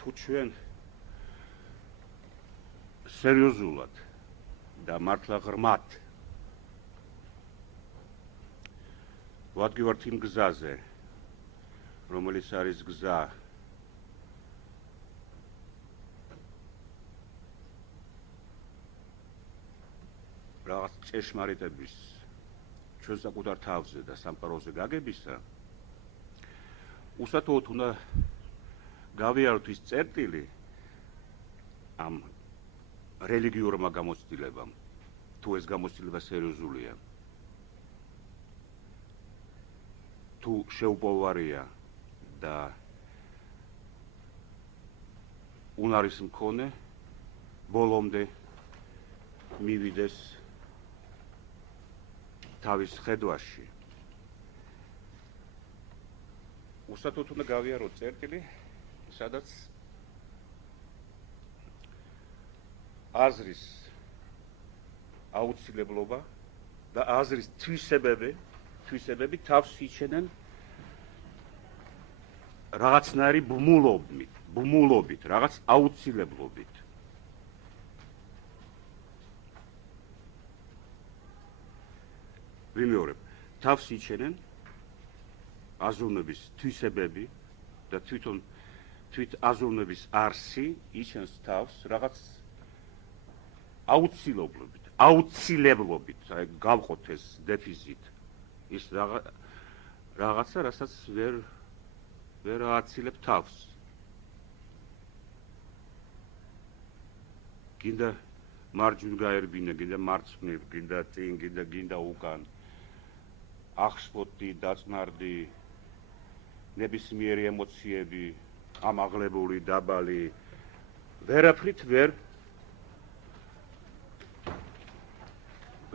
თუ ჩვენ სერიოზულად და მართლა ღრმად ვადგივართ იმ გზაზე, რომელიც არის გზა რაღაც ჭეშმარიტების ჩვენ საკუთარ თავზე და სამყაროზე გაგებისა, უსათოოდ უნდა გავიაროთ ის წერტილი ამ რელიგიურმა გამოცდილებამ, თუ ეს გამოცდილება სერიოზულია, თუ შეუპოვარია და უნარის მქონე ბოლომდე მივიდეს თავის ხედვაში. უსათოდ უნდა გავიაროთ წერტილი, სადაც აზრის აუცილებლობა და აზრის თვისებები თავს იჩენენ რაღაცნაირი ბმულობით, რაღაც აუცილებლობით. ვიმეორებ, თავს იჩენენ აზროვნების თვისებები და თვით აზროვნების არსი იჩენს თავს რაღაც აუცილებლობით, აი გავყოთ ეს დეფიციტ, ის რაღაცა, რასაც ვერ აცილებ თავს. გინდა მარჯვნივ გაერბინე, გინდა მარცხნივ, გინდა წინ, გინდა უკან. ახსოვდი, დაწნარდი, ნებისმიერი ემოციები, ამაღლებული, დაბალი, ვერაფრით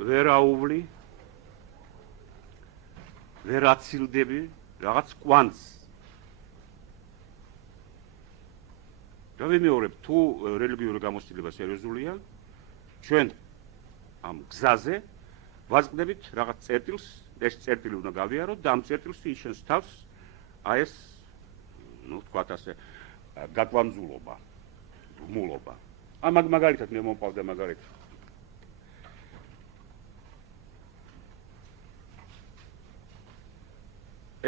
ვერ აუვლი, ვერ აცილდები რაღაც კვანძს. და ვიმეორებ, თუ რელიგიური გამოცდილება სერიოზულია, ჩვენ ამ გზაზე ვაწყდებით რაღაც წერტილს, ეს წერტილი უნდა გავიაროთ და ამ წერტილს იჩენს თავს აი ეს, თქვათ ასე, გაკვანძულობა, ბმულობა. მაგალითად მე მომყავდა მაგალითად.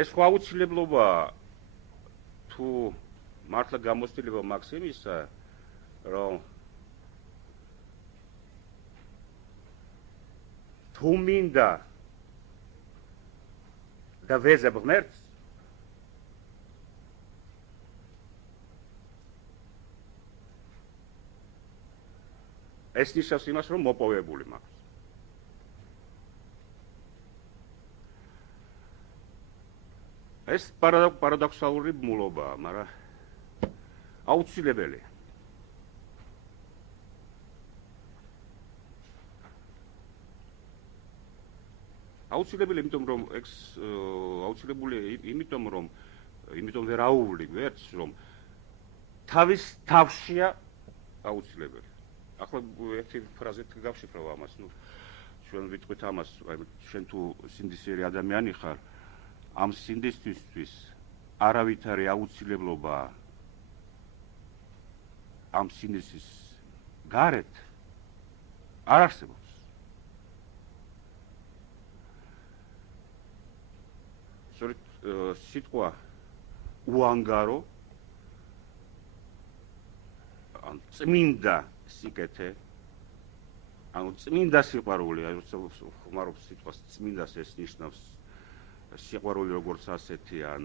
ეს ხო აუცილებლობაა, თუ მართლა გამოცდილება მაქვს იმისა, რომ თუ მინდა და ვეძებ ღმერთს, ეს ნიშნავს იმას, რომ მოპოვებული მაქვს. ეს პარადოქსალური ბმულობაა, მაგრამ აუცილებელია. აუცილებელი, იმიტომ ვერ აუვლი ვერც, რომ თავის თავშია აუცილებელი. ახლა ერთი ფრაზით გავშიფრავ ამას, ჩვენ ვიტყვით ამას, შენ თუ სინდისიერი ადამიანი ხარ, ამ სინდისისთვის არავითარი აუცილებლობა ამ სინდისის გარეთ არ არსებობს. სწორედ სიტყვა უანგარო, ან წმინდა სიკეთე, ანუ წმინდა სიყვარული, ხმარობს სიტყვას წმინდას, ეს ნიშნავს სიყვარული როგორც ასეთი, ან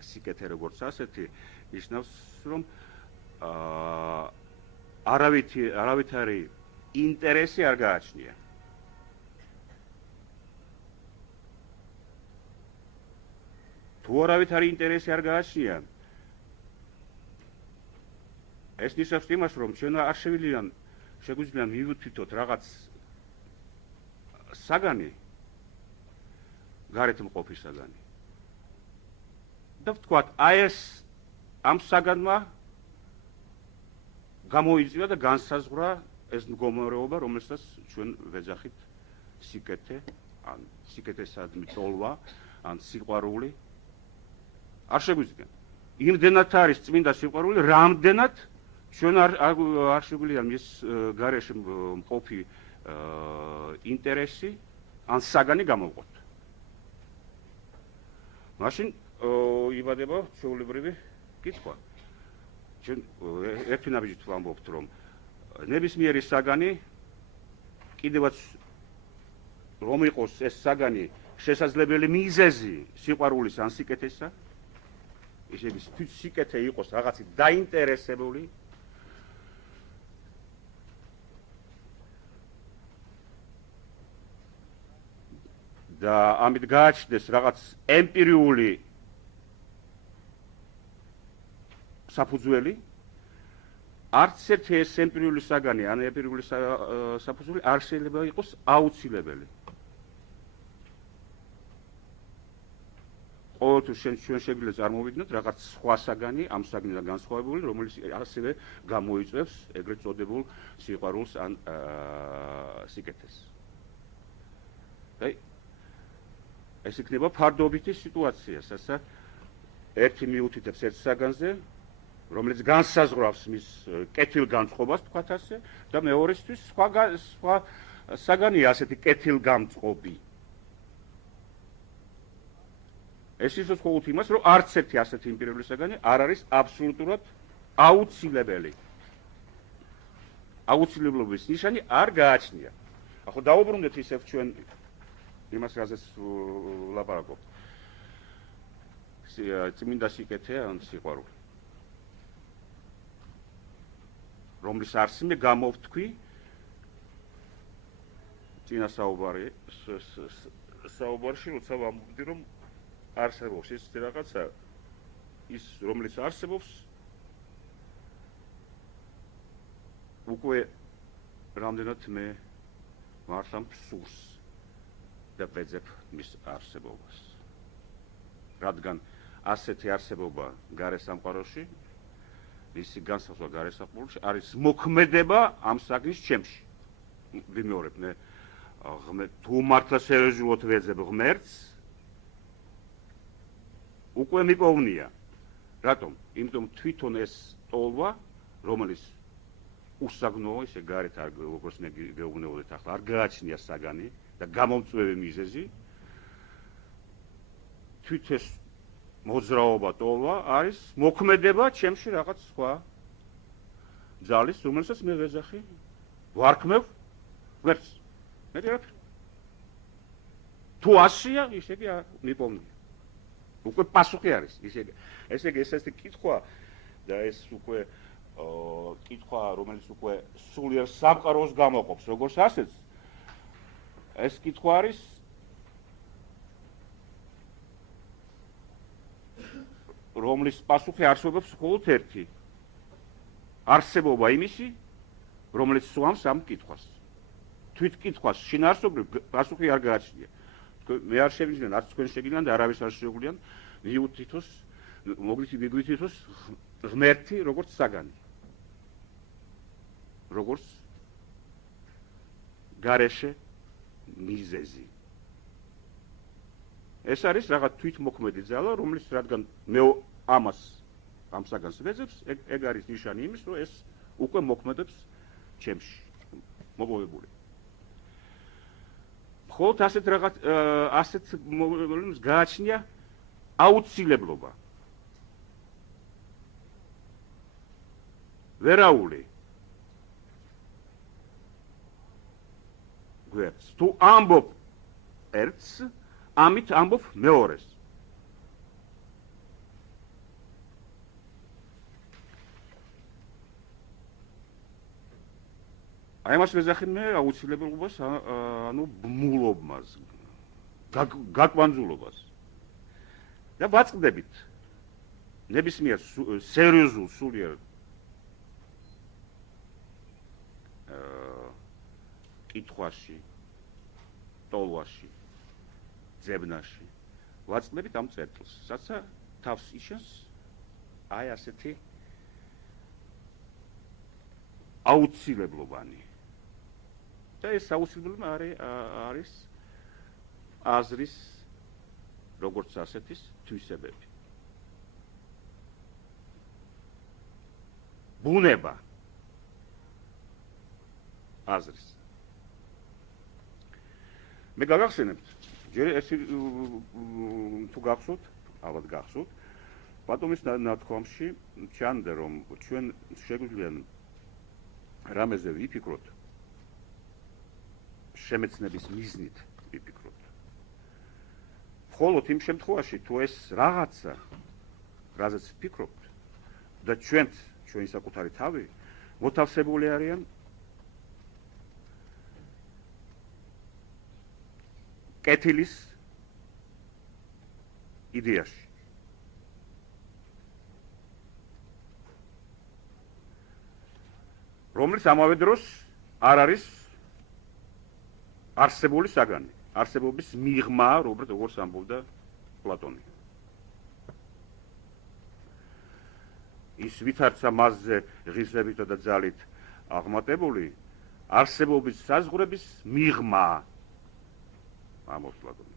სიკეთე როგორც ასეთი, ნიშნავს, რომ არავითარი ინტერესი არ გააჩნია. თუ არავითარი ინტერესი არ გააჩნია, ეს ნიშნავს იმას, რომ ჩვენ არ შეგვიძლია მივუთითოთ რაღაც საგანი, გარეთ მყოფი საგანი. და ვთქვათ, აი ეს ამ საგანმა გამოიწვია და განსაზღვრა ეს მდგომარეობა, რომელსაც ჩვენ ვეძახით სიკეთე, ან სიკეთესადმი ტოლვა, ან სიყვარული. არ შეგვიძლია. იმდენად არის წმინდა სიყვარული, რამდენად ჩვენ არ შეგვიძლია მის გარეშე მყოფი ინტერესი ან საგანი გამოვყოთ. მაშინ იბადება ჩვეულებრივი კითხვა. ჩვენ ერთი ნაბიჯით ვამბობთ, რომ ნებისმიერი საგანი კიდევაც რომ იყოს ეს საგანი შესაძლებელი მიზეზი სიყვარულის ან სიკეთესა, ისე თვით სიკეთე იყოს რაღაცით დაინტერესებული, და ამით გააჩნდეს რაღაც ემპირიული საფუძველი, არც ერთი ეს ემპირიული საგანი ან ემპირიული საფუძველი არ შეიძლება იყოს აუცილებელი. ყოველთვის ჩვენ შეგვიძლია წარმოვიდგინოთ რაღაც სხვა საგანი, ამ საგნიდან განსხვავებული, რომელიც ასევე გამოიწვევს ეგრეთ წოდებულ სიყვარულს ან სიკეთეს. ეს იქნება ფარდობითი სიტუაცია, სადაც ერთი მიუთითებს ერთ საგანზე, რომელიც განსაზღვრავს მის კეთილგამწყობას, თქვათ ასე, და მეორესთვის სხვა საგანია ასეთი კეთილგამწყობი. ეს იწვევს მხოლოდ იმას, რომ არც ერთი ასეთი ემპირიული საგანი არ არის აბსოლუტურად აუცილებელი. აუცილებლობის ნიშანი არ გააჩნია. ახლა დაუბრუნდეთ ისევ ჩვენ იმას, რაზეც ვლაპარაკობთ. წმინდა სიკეთე ან სიყვარული, რომლის არსიმე გამოვთქვი წინა საუბარში, როცა ვამბობდი, რომ არსებობს ის რაღაცა, ის რომლის არსებობს უკვე რამდენად მე მართლა მსურს და ვეძებ მის არსებობას. რადგან ასეთი არსებობა გარე სამყაროში, მისი განსაზღვრა გარე სამყაროში არის მოქმედება ამ საგნის ჩემში. ვიმეორებ, თუ მართლა სერიოზულად ვეძებ ღმერთს, უკვე მიპოვნია. რატომ? იმიტომ თვითონ ეს ტოლვა, რომელიც უსაგნოა, ისე გარეთ არ როგორც გეუბნებოდეთ ახლა, არ გააჩნია საგანი და გამომწვევი მიზეზი, თვით ეს მოძრაობა ტოლვა არის მოქმედება ჩემში რაღაც სხვა ძალის, რომელსაც მე ვეძახი, ვარქმევ ღმერთს. მეტი არაფერი. თუ ასია, ისე კი მიპოვნია. უკვე პასუხი არის, ესე იგი ეს კითხვა და ეს უკვე კითხვა, რომელიც უკვე სულიერ სამყაროს გამოყოფს, როგორც ასეც, ეს კითხვა არის რომლის პასუხი არსებობს მხოლოდ ერთი. არსებობა იმისი, რომელიც სვამს ამ კითხვას. თვით კითხვას შინაარსობრივ პასუხი არ გააჩნია. მე არ შევიძინე, არც თქვენ შეგიძლიათ და არავის არ შეგვიძლია მოგვითითოს ღმერთი როგორც საგანი. როგორც გარეშე მიზეზი. ეს არის რაღაც თვითმოქმედი ძალა, რომლის რადგან მე ამას ამ საგანს ვეძებს, ეგ არის ნიშანი იმის, რომ ეს უკვე მოქმედებს ჩემში, მოპოვებული. მხოლოდ ასეთ რაღაც ასეთ მოვლენებს გააჩნია აუცილებლობა. ვერაული გვერდს თუ ამბობ ერთს, ამით ამბობ მეორეს. აი მას ვეძახი მე აუცილებლობას, ანუ ბმულობას, გაკვანძულობას. და ვაწყდებით ნებისმიერ სერიოზულ სულიერ კითხვაში, ტოლვაში, ძებნაში ვაწყდებით ამ წერტილს, სადაც თავს იშენს აი ასეთი აუცილებლობანი. და ეს აუცილებლობა არის აზრის როგორც ასეთის თვისებები. ბუნება აზრის. მე გაგახსენებთ, ჯერ ეს თუ გახსოვთ, ალბათ გახსოვთ, ბატონის ნათქვამში ჩანდა, რომ ჩვენ შეგვიძლია რამეზე ვიფიქროთ, შემეცნების მიზნით ვიფიქროთ. მხოლოდ იმ შემთხვევაში, თუ ეს რაღაცა, რაზეც ვფიქრობთ და ჩვენი საკუთარი თავი მოთავსებული არიან კეთილის იდეაში. რომელიც ამავე დროს არ არის არსებული საგანი, არსებობის მიღმა, როგორც ამბობდა პლატონი. ის ვითარცა მასზე ღირსებით და ძალით აღმატებული არსებობის საზღვრების მიღმა, ამბობს პლატონი.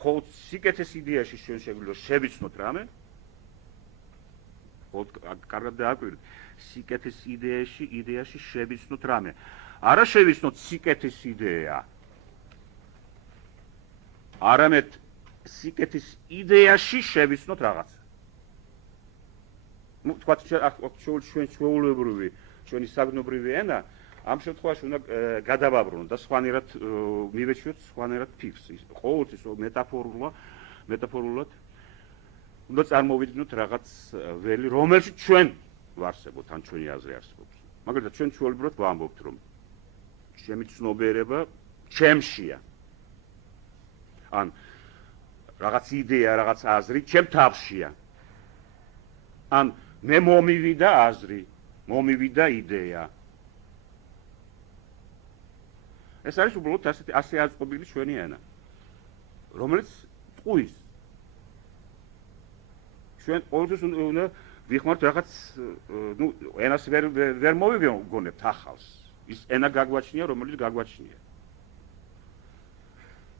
ხოლო სიკეთის იდეაში ჩვენ შეგვიძლია შევიცნოთ რამე, კარგად დააკვირდით, სიკეთის იდეაში შევიცნოთ რამე. არა შევიცნოთ სიკეთის იდეა, არამედ სიკეთის იდეაში შევიცნოთ რაღაც. თქვათ ჩვენ ჩვეულებრივი, ჩვენი საგნობრივი ენა, ამ შემთხვევაში უნდა გადავაბრუნოთ და სხვანაირად მივეჩვიოთ სხვანაირად ფიქრს. ყოველთვის მეტაფორულად უნდა წარმოვიდგინოთ რაღაც ველი, რომელშიც ჩვენ ვარსებობთ, ან ჩვენი აზრი არსებობს. მაგალითად, ჩვენ ჩვეულებრივად ვამბობთ, რომ ჩემი ცნობიერება ჩემშია. ან რაღაც იდეა, რაღაც აზრი ჩემ თავშია. ან მე მომივიდა აზრი, მომივიდა იდეა. ეს არის უბრალოდ ასე აწყობილი ჩვენი ენა, რომელიც ტყუის. ჩვენ ყოველთვის უნდა ვიხმართ რაღაც, ენას ვერ მოვიგონებთ ახალს. ის ენა გაგვაჩნია, რომელიც გაგვაჩნია.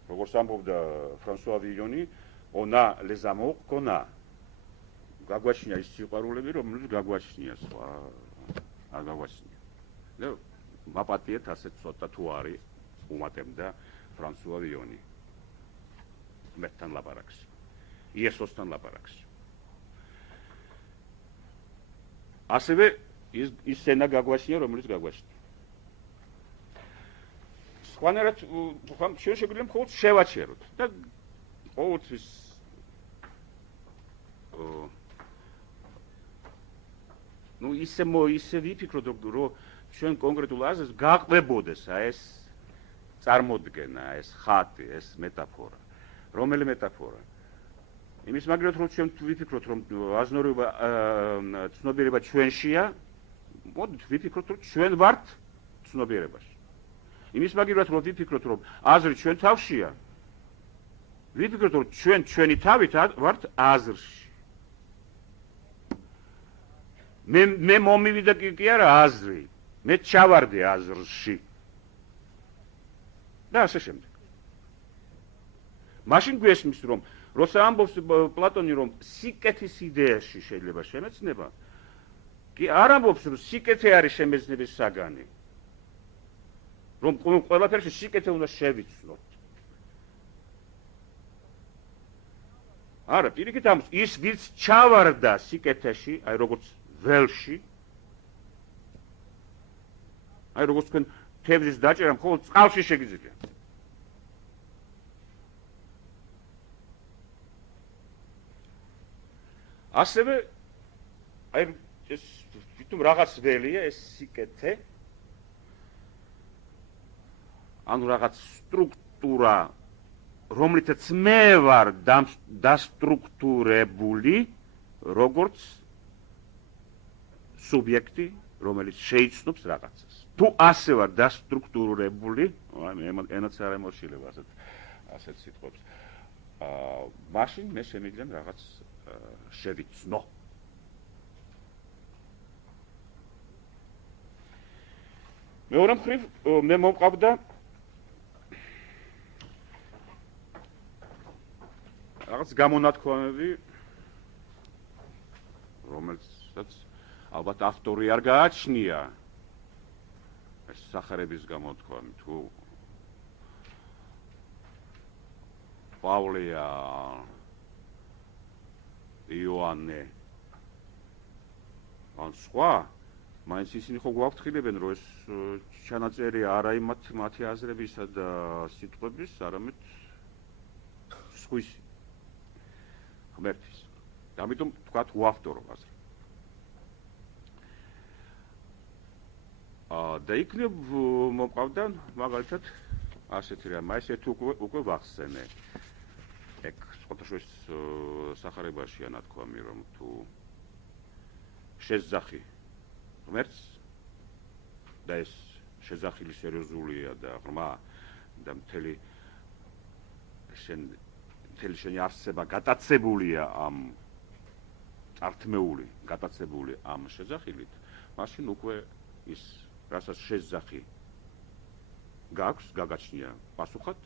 როგორც ამბობდა ფრანსუა ვიიონი, on a les amours qu'on a. გაგვაჩნია ის სიყვარულები, რომელიც გაგვაჩნია, სხვა არ გაგვაჩნია. და მაპატიეთ ასე ცოტა თუ არის უმატებდა ფრანსუა ვიონი. მეთთან ლაპარაკს. იესოსთან ლაპარაკს. ასევე ის ენა გაგვაჩნია, რომელიც გაგვაჩნია. სხვანაირად ჩვენ შეგვიძლია მხოლოდ შევაჩეროთ და ყოველთვის ისე ვიფიქროთ, რომ ჩვენ კონკრეტულ აზრს გაყვებოდეს ეს წარმოდგენა, ეს ხატი, ეს მეტაფორა. რომელი მეტაფორა? იმის მაგალითად, რომ ჩვენ ვიფიქროთ, რომ აზნაურობა, ცნობიერება ჩვენშია, მოდით ვიფიქროთ, რომ ჩვენ ვართ ცნობიერებაში. იმის მაგალითად, რომ ვიფიქროთ, რომ აზრი ჩვენ თავშია, ვიფიქროთ, რომ ჩვენი თავით ვართ აზრში. მე მომივიდა კი არა აზრი, მე ჩავარდი აზრში. და ასე შემდეგ. მაშინ გვესმის, რომ როცა ამბობს პლატონი, რომ სიკეთის იდეაში შეიძლება შემეცნება, კი არ ამბობს, რომ სიკეთე არის შემეცნების საგანი. რომ ყველაფერში სიკეთე უნდა შევიცნოთ. არა, პირიქით ამბობს, ის ვინც ჩავარდა სიკეთეში, აი როგორც ველში, აი როგორც თქვენ თევზის დაჭერა მხოლოდ წყალში შეგიძლია. ასევე აი ეს თვითონ რაღაც ველია ეს სიკეთე, ანუ რაღაც სტრუქტურა, რომლითაც მე ვარ დასტრუქტურებული, როგორც სუბიექტი, რომელიც შეიცნობს რაღაცას. თუ ასე ვარ დასტრუქტურებული, ენაც არ ემორჩილება ასეთ სიტყვებს. მაშინ მე შემიძლია რაღაც შევიცნო. მეორე მხრივ მე მომყავდა რაღაც გამონათქვამები რომელსაც ალბათ ავტორი არ გააჩნია ეს სახარების გამოთქვამი თუ პავლეა იოანე ან სხვა მაინც ისინი ხო გვაფრთხილებენ რომ ეს ჩანაწერი არა მათი აზრებისა და სიტყვების არამედ სხვის ღმერთის ამიტომ თქვათ უავტორო აზრი და იქნებ მომყავდა მაგალითად ასეთი რამ ეს ერთ უკვე ვახსენე ეგ სხვადასხვა სახარებაშია ნათქვამი რომ თუ შეძახი ღმერთს და ეს შეძახილი სერიოზულია და ღრმა და მთელი შენი არსება გატაცებულია ამ წართმეული გატაცებული ამ შეძახილით მაშინ უკვე ის რასაც შეძახი გაქვს გაგაჩნია პასუხად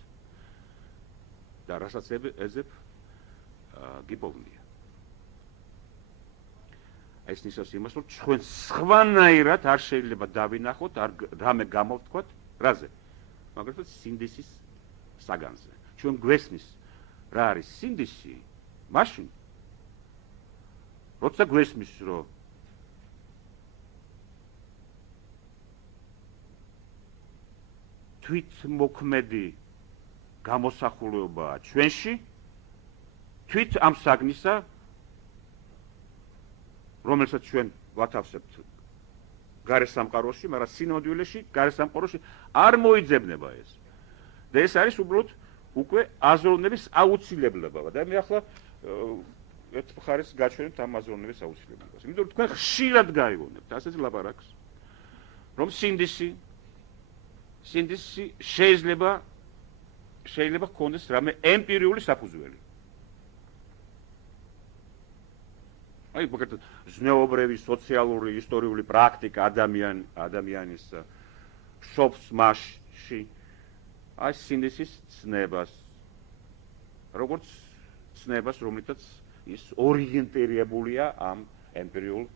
და რასაც ეძებ გიპოვნია ეს ნიშნავს იმას რომ ჩვენ სხვანაირად არ შეიძლება დავინახოთ არ რამე გამოვთქვათ რაზე მაგალითად სინდისის საგანზე ჩვენ გვესმის რა არის სინდისი მაშინ როცა გვესმის რომ თვითმოქმედი გამოსახულობაა ჩვენში თვით ამ საგნისა რომელსაც ჩვენ ვათავსებთ გარე სამყაროში, მაგრამ სინამდვილეში გარე სამყაროში არ მოიძებნება ეს. და ეს არის უბრალოდ უკვე აზროვნების აუცილებლობა და მე ახლა ერთ მხარეს გაჩვენებთ ამ აზროვნების აუცილებლობას. იმიტომ რომ თქვენ ხშირად გაიგონებთ ასეთ ლაპარაკს, რომ სინდისი შეიძლება ჰქონდეს რამე ემპირიული საფუძველი. აი, მაგალითად, ზნეობრივი, სოციალური, ისტორიული პრაქტიკა ადამიანის შობს მასში, აი სინდისის ცნებას, როგორც ცნებას, რომლითაც ის ორიენტირებულია ამ ემპირიულ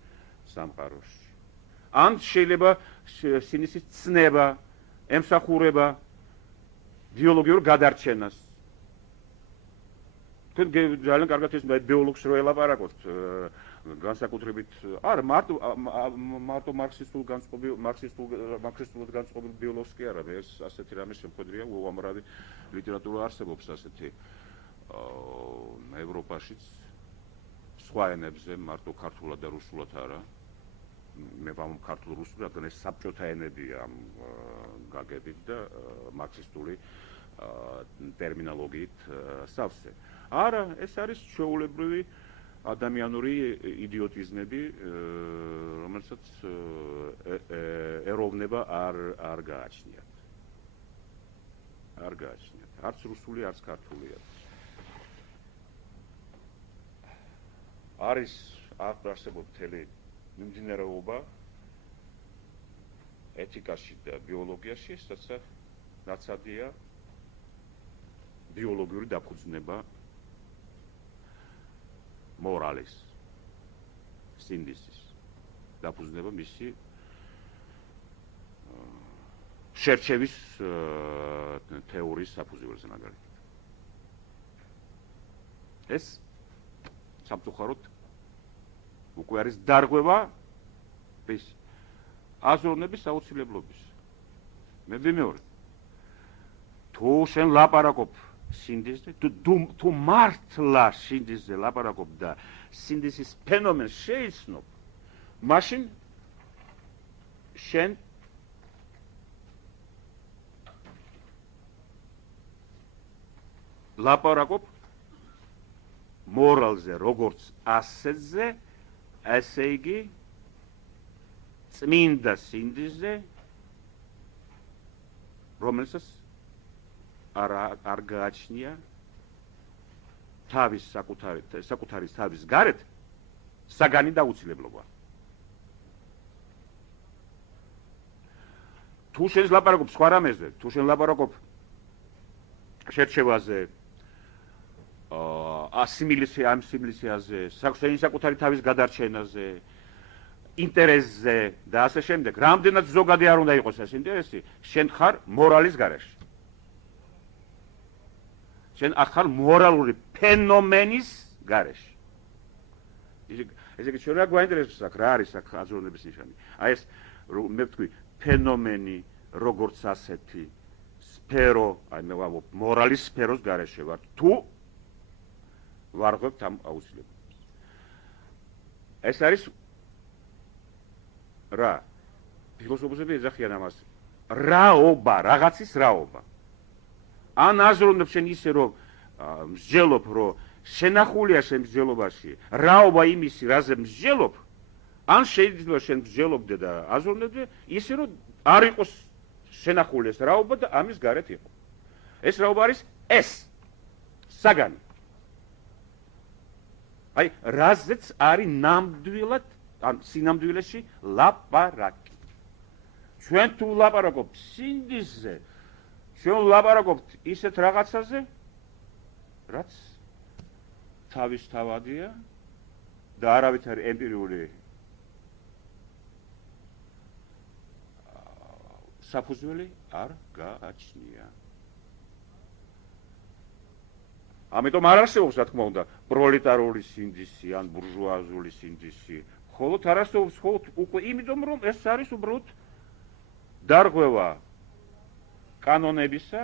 სამყაროში. ან შეიძლება სინდისის ცნება ემსახურება ბიოლოგიურ გადარჩენას. თქვენ ძალიან კარგად ის ბიოლოგს რო ელაპარაკოთ, განსაკუთრებით არა მარტო მარქსისტულად განწყობილ ბიოლოგს კი არა, ეს ასეთი რამე შემოხვედრია, უამრავი ლიტერატურა არსებობს ასეთი ევროპაშიც სხვა ენებზე, მარტო ქართულად და რუსულად არა. მე ვამბობ ქართულ-რუსულად, რადგან ეს საბჭოთა ენებია ამ გაგებით და მარქსისტული ტერმინოლოგიით სავსე. არა, ეს არის ჩვეულებრივი ადამიანური იდიოტიზმები, რომელსაც ეროვნება არ გააჩნიათ. არ გააჩნიათ. არც რუსული, არც ქართულია. არის არსებობს მთელი მიმდინარეობა ეთიკაში და ბიოლოგიაში, სადაც ნაცადია ბიოლოგიური დაფუძნება მორალის, სინდისის დაფუძნება მისი შერჩევის თეორიის საფუძველზე მაგალითად. ეს სამწუხაროდ უკვე არის დარღვევა ის აზროვნების აუცილებლობის. მე ვიმეორებ. თუ შენ ლაპარაკობ სინდისზე, თუ მართლა სინდისზე ლაპარაკობ და სინდისის ფენომენს შეიცნობ, მაშინ შენ ლაპარაკობ მორალზე, როგორც ასეთზე, ესე იგი წმინდა სინდისზე, რომელსაც არ გააჩნია თავის საკუთარი თავის გარეთ საგანი დაუცილებლობა. თუ შენ ლაპარაკობ სხვა რამეზე, თუ შენ ლაპარაკობ შერჩევაზე, ასიმილაციაზე, საკუთარი თავის გადარჩენაზე, ინტერესზე და ასე შემდეგ. რამდენად ზოგადი არ უნდა იყოს ეს ინტერესი, შენ ხარ მორალის გარეშე. შენ ახალ მორალური ფენომენის გარეშე. ესე იგი ჩვენ რა გვაინტერესებს აქ რა არის აქ აზროვნების ნიშანი? აი ეს მე ვთქვი ფენომენი როგორც ასეთი სფერო, აი მე ვამბობ მორალის სფეროს გარეშე ვარ. თუ ვარღვევთ ამ აუცილებლობას. ეს არის რა? ფილოსოფოსები ეძახიან ამას რაობა, რაღაცის რაობა. ან აზროვნებ შენ ისე რომ მსჯელობ რომ შენახულია შენ მსჯელობაში რაობა იმისი რაზე მსჯელობ, ან შეიძლება შენ მსჯელობდე და აზროვნებდე ისე რომ არ იყოს შენახული ეს რაობა და ამის გარეთ იყო. ეს რაობა არის ეს საგანი. აი რაზეც არის ნამდვილად ან სინამდვილეში ლაპარაკი. ჩვენ თუ ლაპარაკობთ სინდისზე, ჩვენ ლაპარაკობთ ისეთ რაღაცაზე, რაც თავისთავადია და არავითარი ემპირიული საფუძველი არ გააჩნია. ამიტომ არ არსებობს, რა თქმა უნდა, პროლეტარული სინდისი ან ბურჟუაზული სინდისი. მხოლოდ არ არსებობს მხოლოდ უკვე იმიტომ, რომ ეს არის უბრალოდ დარღვევა კანონებისა,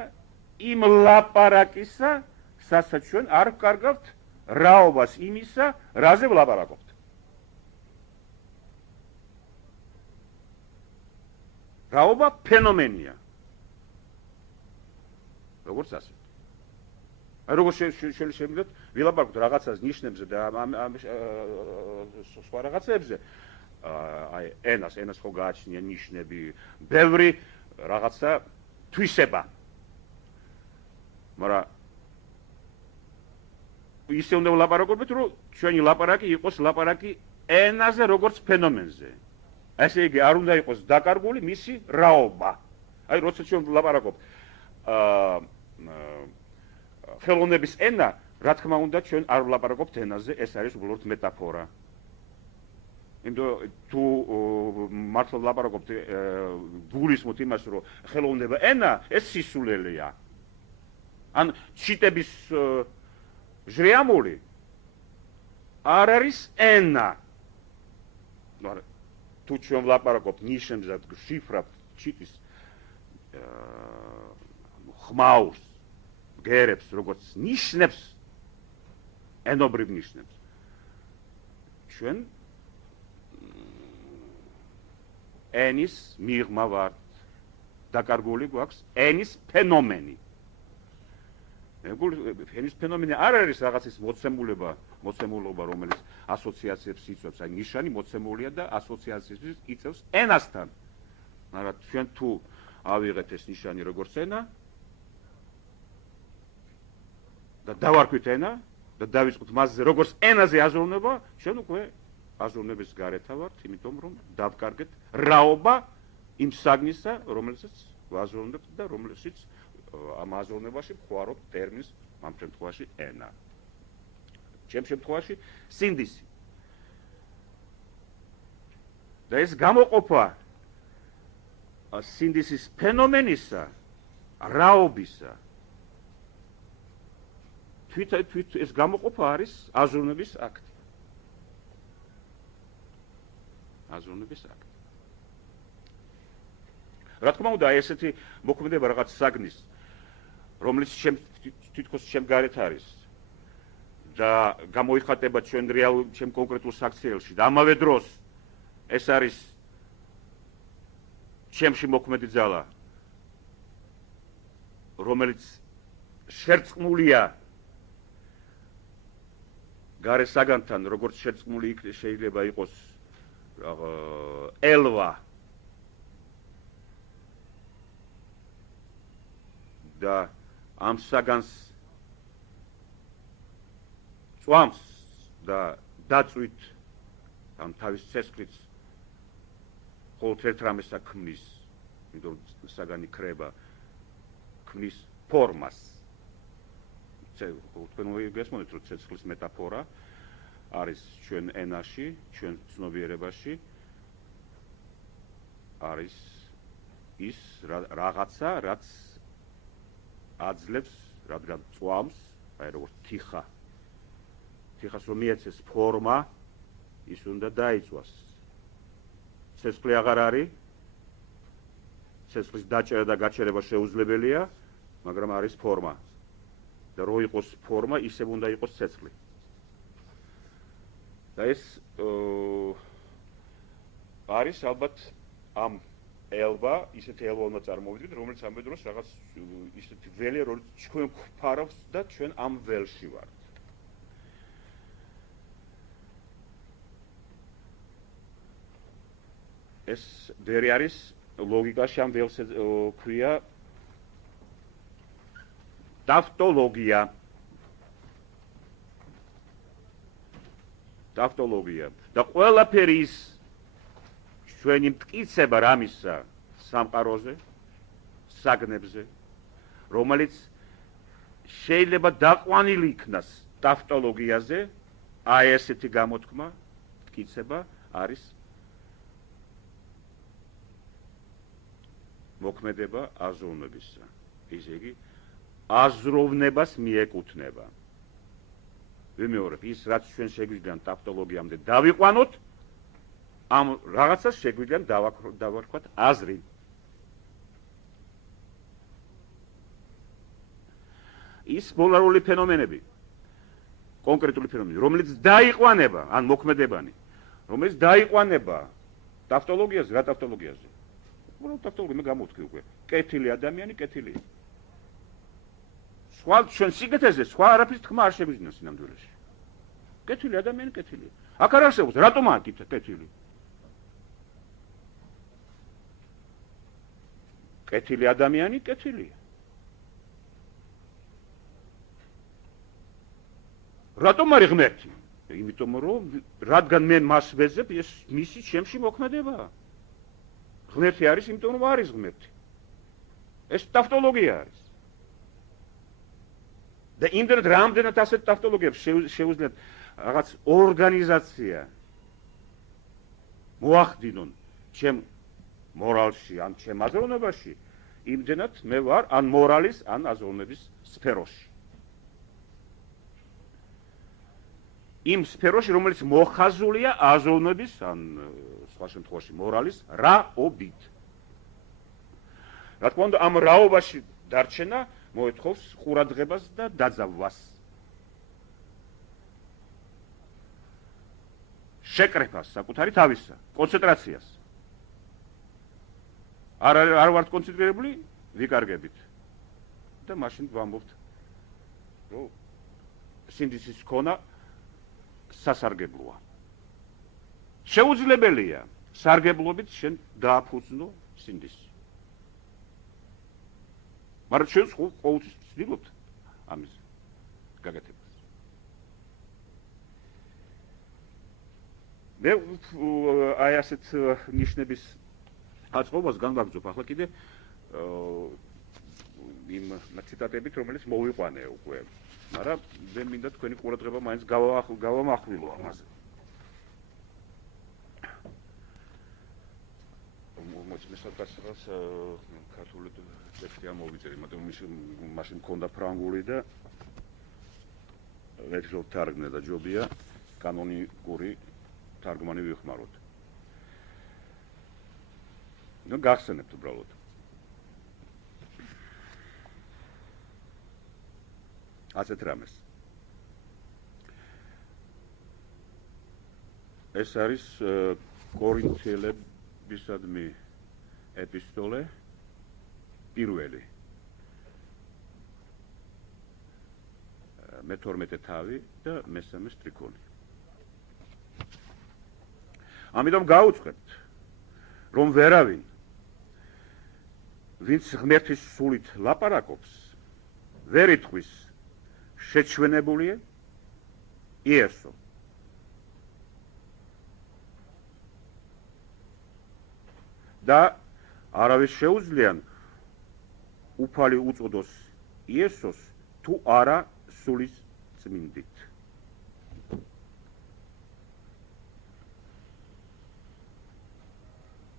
იმ ლაპარაკისა, სასაც ჩვენ არ ვკარგავთ რაობას იმისა, რაზე ვლაპარაკობთ. რაობა ფენომენია. როგორც ასე. აი როგორ შეიძლება ვილაპარაკოთ რაღაცას ნიშნებზე და სხვა რაღაცებზე, აი ენას ხო გააჩნია ნიშნები, ბევრი რაღაცა თვისება. მაგრამ ისე უნდა ვლაპარაკობთ, რომ ჩვენი ლაპარაკი იყოს ლაპარაკი ენაზე როგორც ფენომენზე. ესე იგი არ უნდა იყოს დაკარგული მისი რაობა. აი როცა ჩვენ ვლაპარაკობთ ხელოვნების ენა, რა თქმა უნდა ჩვენ არ ვლაპარაკობთ ენაზე, ეს არის უბრალოდ მეტაფორა. იმიტომ თუ მართლა ვლაპარაკობთ გულისხმობთ იმას, რომ ხელოვნება ენა ეს სისულელეა. ან ჩიტების ჟრიამული არ არის ენა. თუ ჩვენ ვლაპარაკობთ ნიშნებზე, შიფრავთ ჩიტის ხმაურს, გერებს, როგორც ნიშნებს, ენობრივ ნიშნებს. ჩვენ ენის მიღმა ვართ. დაკარგული გვაქვს ენის ფენომენი. ენის ფენომენი არ არის რაღაცის მოცემულობა, რომელიც ასოციაციებს იწვევს. აი ნიშანი მოცემულია და ასოციაციებს იწვევს ენასთან. მაგრამ ჩვენ თუ ავიღეთ ეს ნიშანი როგორც ენა და დავარქვით ენა და დავიწყოთ მასზე როგორც ენაზე აზროვნება, ჩვენ უკვე აზროვნების გარეთა ვართ, იმიტომ რომ დავკარგეთ რაობა იმ საგნისა, რომელსაც ვაზროვნებთ და რომელშიც ამ აზროვნებაში ვხვარობთ ტერმინს, ამ შემთხვევაში ენა. ჩემ შემთხვევაში სინდისი. და ეს გამოყოფა სინდისის ფენომენისა, რაობისა. თვით ეს გამოყოფა არის აზროვნების აქტი. აზროვნების აქტი. რა თქმა უნდა, ესეთი მოქმედება რაღაც საგნის, რომელიც თითქოს ჩემ გარეთ არის და გამოიხატება ჩვენ რეალურ ჩემ კონკრეტულ საქციელში და ამავე დროს ეს არის ჩემში მოქმედი ძალა, რომელიც შერწყმულია გარე საგანთან, როგორც შერწყმული შეიძლება იყოს ელვა და ამ საგანს წვამს და დაწვით ამ თავის ცესკრით ხოლმე ერთ რამესა ქმნის, იმიტომ საგანი ქრება, ქმნის ფორმას. თქვენ გესმოდით, რომ ცეცხლის მეტაფორა არის ჩვენ ენაში, ჩვენ ცნობიერებაში არის ის რაღაცა, რაც აძლევს, რადგან წვამს, აი როგორც თიხას რომ მიეცეს ფორმა, ის უნდა დაიწვას. ცეცხლი აღარ არის, ცეცხლის დაჭერა და გაჩერება შეუძლებელია, მაგრამ არის ფორმა. და რო იყოს ფორმა, ისევ უნდა იყოს ცეცხლი. და ეს არის ალბათ ამ ელვა, ისეთი ელვა უნდა წარმოვიდგინოთ, რომელიც ამ დროს რაღაც ისეთი ველია, რომელიც ჩვენ გვფარავს და ჩვენ ამ ველში ვართ. ეს ვერი არის ლოგიკაში ამ ველს ქვია ტავტოლოგია. და ყველაფერი ის ჩვენი მტკიცება რამისა სამყაროზე, საგნებზე, რომელიც შეიძლება დაყვანილი იქნას ტავტოლოგიაზე, აი ესეთი გამოთქმა, მტკიცება არის მოქმედება აზროვნებისა. ისე იგი აზროვნებას მიეკუთვნება. ვიმეორებ, ის რაც ჩვენ შეგვიძლია ტავტოლოგიამდე დავიყვანოთ, ამ რაღაცას შეგვიძლია დავარქვათ აზრი. ის პოლარული ფენომენები, კონკრეტული ფენომენები, რომელიც დაიყვანება, ან მოქმედებანი, რომელიც დაიყვანება ტავტოლოგიაზე, რა ტავტოლოგიაზე? ტავტოლოგია მე გამოვთქვი უკვე. კეთილი ადამიანი, კეთილია. სხვა ჩვენ სიგეთეზე სხვა არაფრის თქმა არ შეგვიძლია სინამდვილეში. კეთილი ადამიანი, კეთილია. აქ არ არსებობს, რატომ აკითხეთ კეთილი? კეთილი ადამიანი, კეთილია. რატომ არის ღმერთი? იმიტომ რომ რადგან მე მას ვეძებ, ეს მისი ჩემში მოქმედებაა. ღმერთი არის, იმიტომ რომ არის ღმერთი. ეს ტავტოლოგია არის. და იმდენად რამდენად ასეთ ტავტოლოგიებს შეუძლიათ რაღაც ორგანიზაცია მოახდინონ ჩემ მორალში, ან ჩემ აზროვნებაში, იმდენად მე ვარ ან მორალის, ან აზროვნების სფეროში. იმ სფეროში, რომელიც მოხაზულია აზროვნების, ან სხვა შემთხვევაში მორალის რაობით. რა თქმა უნდა, ამ რაობაში დარჩენა მოეთხოვს ყურადღებას და დაძაბვას. შეკრებას საკუთარი თავისა, კონცენტრაციას. არ ვართ კონცენტრირებული, ვიკარგებით. და მაშინ ვამბობთ, რომ სინდისის ქონა სასარგებლოა. შეუძლებელია სარგებლობით შენ დააფუძნო სინდისი. მაგრამ ჩვენ ყოველთვის ვცდილობთ ამის გაკეთებას. მე აი ასეთ ნიშნების აწყობას განვაგრძობ ახლა კიდე იმ ციტატებით, რომელიც მოვიყვანე უკვე. მაგრამ მე მინდა თქვენი ყურადღება მაინც გავამახვილო ამაზე. მოსმესადაც ქართული ტექსტი ამოვიწერე, მაგრამ მაშინ მქონდა ფრანგული და ვერცად თარგმნა და ჯობია კანონიკური თარგმანი ვიხმაროთ. ნუ გახსენებთ უბრალოდ. ასეთ რამეს. ეს არის კორინთიელებისადმი ეპისტოლე პირველი. მე-12 თავი და მე-3 სტრიქონი. ამიტომ გაუწყებთ, რომ ვერავინ, ვინც ღმერთის სულით ლაპარაკობს, ვერ ითქვის შეჩვენებულია იესო. და არავის შეუძლიან უფალი უწოდოს იესოს თუ არა სულის წმინდით.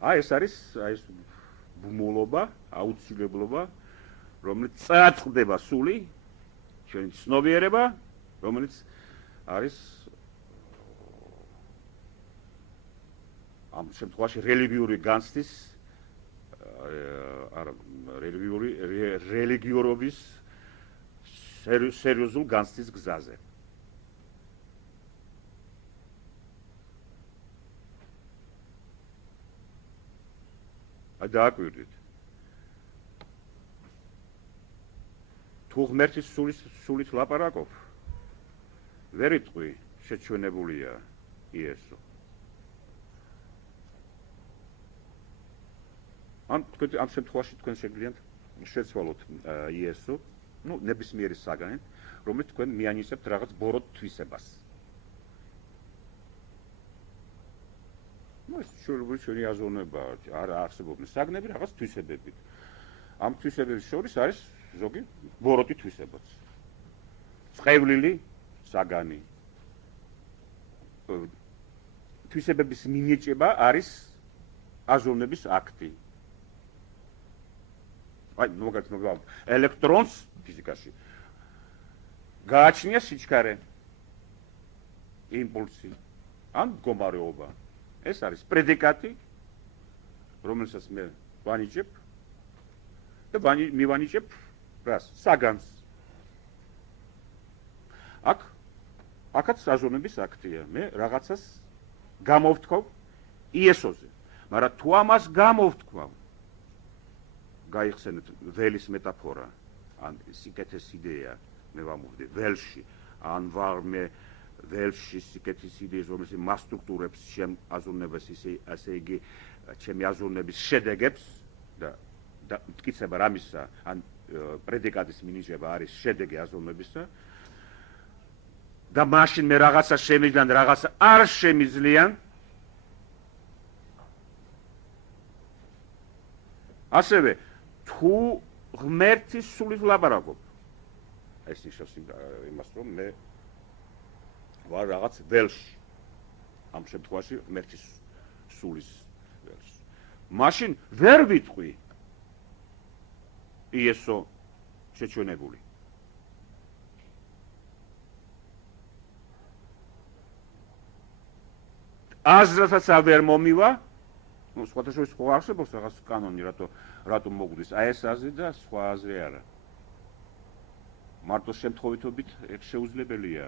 ეს არის ეს ბმულობა, აუცილებლობა, რომელიც წაწყდება სული, ჩვენი ცნობიერება, რომელიც არის ამ შემთხვევაში რელიგიური განცდის რელიგიურობის სერიოზულ განცდის გზაზე. დააკვირდით. თუ ღმერთის სულით ლაპარაკობ, ვერ იტყვი შეჩვენებულია იესო. ამ შემთხვევაში თქვენ შეგიძლიათ შეცვალოთ იესო, ნებისმიერი საგანი, რომელიც თქვენ მიანიჭებთ რაღაც ბოროტ თვისებას. ეს ჩვენი აზროვნება არ არსებობენ საგნები რაღაც თვისებებით. ამ თვისებების შორის არის ზოგი ბოროტი თვისებაც. წყევლილი საგანი. თვისებების მინიჭება არის აზროვნების აქტი. მოგეთ ელექტრონს ფიზიკაში გააჩნია სიჩქარე, იმპულსი, ან მდგომარეობა. ეს არის პრედიკატი, რომელსაც მე ვანიჭებ და მივანიჭებ რას? საგანს. აქაც აზროვნების აქტია. მე რაღაცას გამოვთქვავ იესოზე. მაგრამ თუ ამას გამოვთქვავ, გაიხსენეთ ველის მეტაფორა, ან სიკეთის იდეა, მე ვამოვდი ველში, ან ვარ მე ველში სიკეთის იდეის, რომელიც მასტრუქტურებს ჩემ აზროვნებას, ასე იგი ჩემი აზროვნების შედეგებს და მტკიცება რამისა, ან პრედიკატის მინიჭება არის შედეგი აზროვნებისა და მაშინ მე რაღაცა შემიძლიან, რაღაცა არ შემიძლიან. ასევე თუ ღმერთის სულით ვლაპარაკობ, ეს ნიშნავს იმას, რომ მე ვარ რაღაც ველში, ამ შემთხვევაში ღმერთის სულის ველში. მაშინ ვერ ვიტყვი იესო შეჩვენებული. აზრათაც ვერ მომივა, სხვათა შორის ხო არსებობს რაღაც კანონი, რატომ მოგვდის ეს აზრი და სხვა აზრი არა. მარტო შემთხვევითობით შეუძლებელია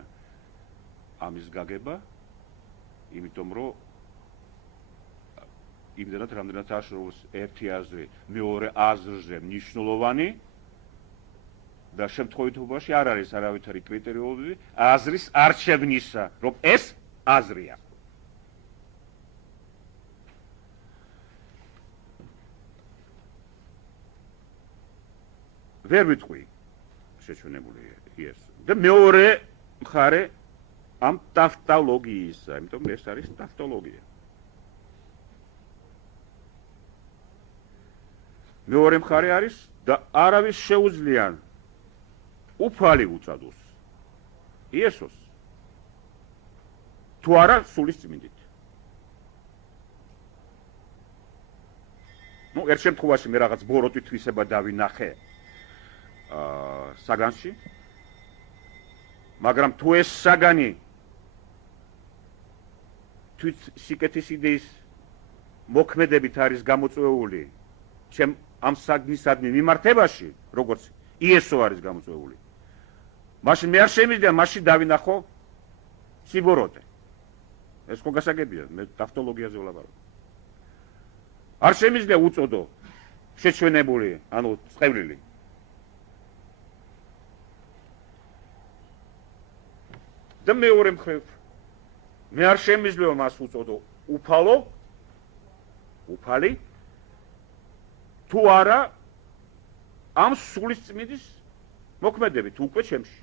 ამის გაგება, იმიტომ რომ იმდენად რამდენად არსებობს ერთი აზრი მეორე აზრზე მნიშვნელოვანი და შემთხვევითობაში არ არის არავითარი კრიტერიუმები აზრის არჩევნისა, რომ ეს აზრია. ვერ ვიტყვი შეჩვენებული იესო. და მეორე მხარე ამ ტავტოლოგიისა, იმიტომ ეს არის ტავტოლოგია. მეორე მხარე არის და არავის შეუძლია უფალი უწადოს იესოს თუ არა სულის წმინდით. ერთ შემთხვევაში მე რაღაც ბოროტი თვისება დავინახე საგანში, მაგრამ თუ ეს საგანი თვით სიკეთის იდეის მოქმედებით არის გამოწვეული ჩემ ამ საგნისადმი მიმართებაში, როგორც იესო არის გამოწვეული, მაშინ მე არ შემიძლია მასში დავინახო სიბოროტე. ეს ხო გასაგებია, მე ტავტოლოგიაზე ვლაპარაკობ. არ შემიძლია უწოდო შეჩვენებული, ანუ წყევლილი. და მეორე მხრივ მე არ შემიძლია მას უწოდო უფალი თუ არა ამ სულის წმინდის მოქმედებით უკვე ჩემში.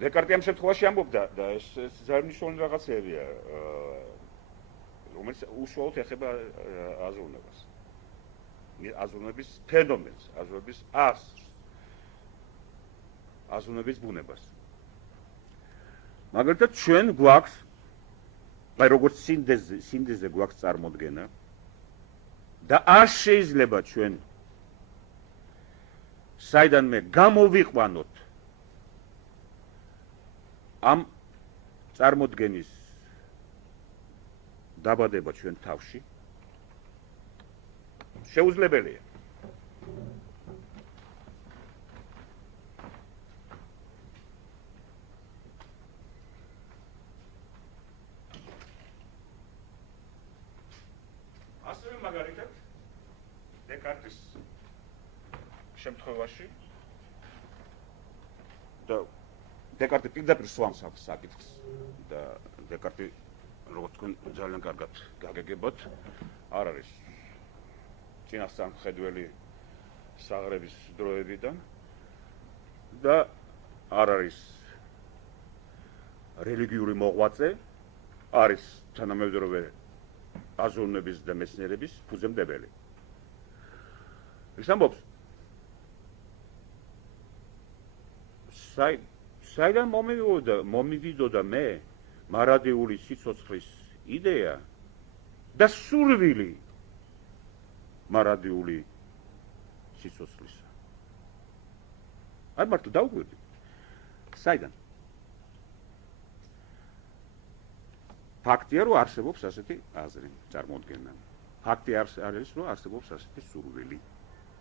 დეკარტი ამ შემთხვევაში ამბობდა და ეს ძალიან მნიშვნელოვანი რაღაცებია, რომელიც უშუალოდ ეხება აზროვნებას. აზროვნების ფენომენს, აზროვნების ასრს, აზროვნების ბუნებას. მაგალითად, ჩვენ გვაქვს, აი როგორც სინდეზზე გვაქვს წარმოდგენა და არ შეიძლება ჩვენ საიდანმე გამოვიყვანოთ ამ წარმოდგენის დაბადება ჩვენ თავში შეუძლებელია. ასევე მაგალითად დეკარტის შემთხვევაში და დეკარტი პირდაპირ სვამს საკითხს და დეკარტი როგორც თქვენ ძალიან კარგად გაგეგებოთ, არ არის წინასწარმხედველი საღრების დროებიდან და არ არის რელიგიური მოღვაწე, არის თანამედროვე აზროვნების და მეცნიერების ფუძემდებელი. ის ამბობს, საიდან მომივიდოდა მე მარადიული სიცოცხლის იდეა და სურვილი მარადიული სიცოცხლისა. არ მარტო დავგვირდი. საიდან? ფაქტია, რომ არსებობს ასეთი აზრი, წარმოდგენა. ფაქტი არის, რომ არსებობს ასეთი სურვილი.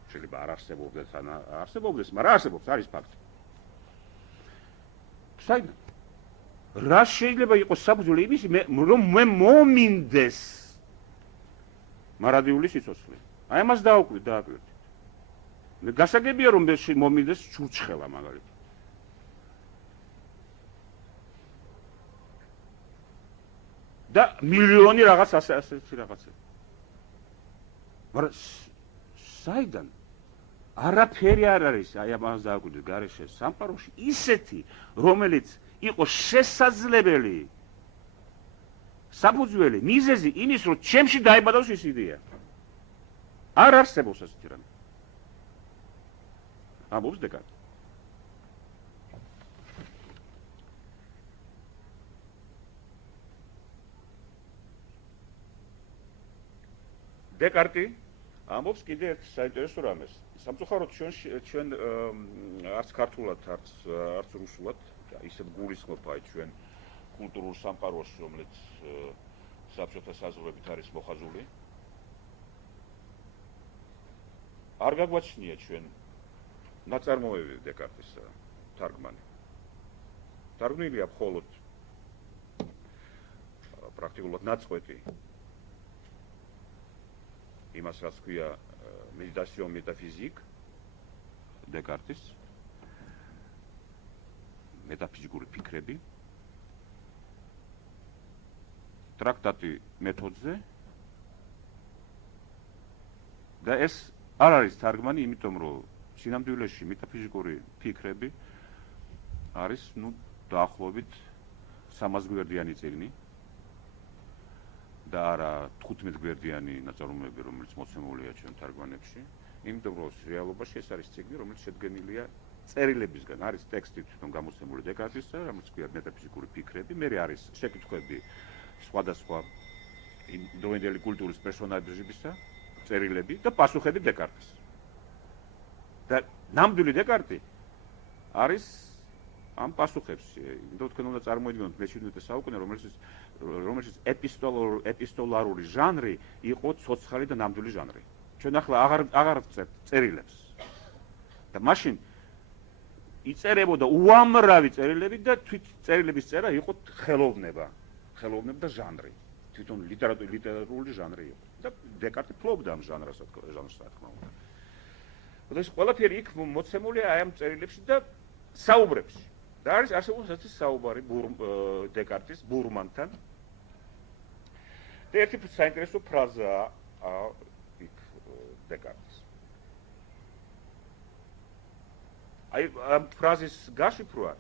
შეიძლება არ არსებობდეს, ან არსებობდეს, მაგრამ არსებობს, არის ფაქტი. საიდან? რა შეიძლება იყოს საფუძველი იმისი, რომ მე მომინდეს მარადიული სიცოცხლე. აი ამას დააკვირდით. გასაგებია, რომ მე მომინდეს ჩურჩხელა მაგალითად. და მილიონი რაღაც ასეთი რაღაცა. მაგრამ საიდან? არაფერი არ არის, აი ამას დააკვირდით გარეშე სამყაროში ისეთი, რომელიც იყო შესაძლებელი საფუძველი, მიზეზი იმის, რომ ჩემში დაიბადოს ის იდეა. არ არსებობს ასეთი რამე. ამბობს დეკარტი. დეკარტი ამბობს კიდე ერთ საინტერესო რამეს. სამწუხაროდ ჩვენ არც ქართულად, არც რუსულად ისევ გულისხმობ აი ჩვენ კულტურულ სამყაროში, რომელიც საბჭოთა საზღვრებით არის მოხაზული. არ გაგვაჩნია ჩვენ ნაწარმოები დეკარტის თარგმანი. თარგმნილია მხოლოდ პრაქტიკულად ნაწყვეტი იმას, რაც ქვია méditation métaphysique დეკარტის მეტაფიზიკური ფიქრები, ტრაქტატი მეთოდზე და ეს არ არის თარგმანი, იმიტომ რომ სინამდვილეში მეტაფიზიკური ფიქრები არის, დაახლოებით 300 გვერდიანი წიგნი და არა 15 გვერდიანი ნაწარმოები, რომელიც მოცემულია ჩვენ თარგმანებში, იმიტომ რომ რეალობაში ეს არის წიგნი, რომელიც შედგენილია წერილებისგან, არის ტექსტი თვითონ გამოცემული დეკარტისა, რომელიც ქვია მეტაფიზიკური ფიქრები, მერე არის შეკითხვები სხვადასხვა დროინდელი კულტურის პერსონაჟებისა, წერილები და პასუხები დეკარტის. და ნამდვილი დეკარტი არის ამ პასუხებს, იმიტომ თქვენ უნდა წარმოიდგინოთ მე-17 საუკუნე, რომელშიც ეპისტოლარული ჟანრი იყო ცოცხალი და ნამდვილი ჟანრი. ჩვენ ახლა აღარ ვწერთ წერილებს. და მაშინ იწერებოდა უამრავი წერილები და თვით წერილების წერა იყო ხელოვნება და ჟანრი. თვითონ ლიტერატურული ჟანრი იყო. და დეკარტი ფლობდა ამ ჟანრს, რა თქმა უნდა. და ეს ყველაფერი იქ მოცემულია აი ამ წერილებში და საუბრებში. და არის არსებობს ესეთი საუბარი დეკარტის ბურმანთან. და ერთი საინტერესო ფრაზაა იქ დეკარტის. აი ამ ფრაზის გაშიფრვა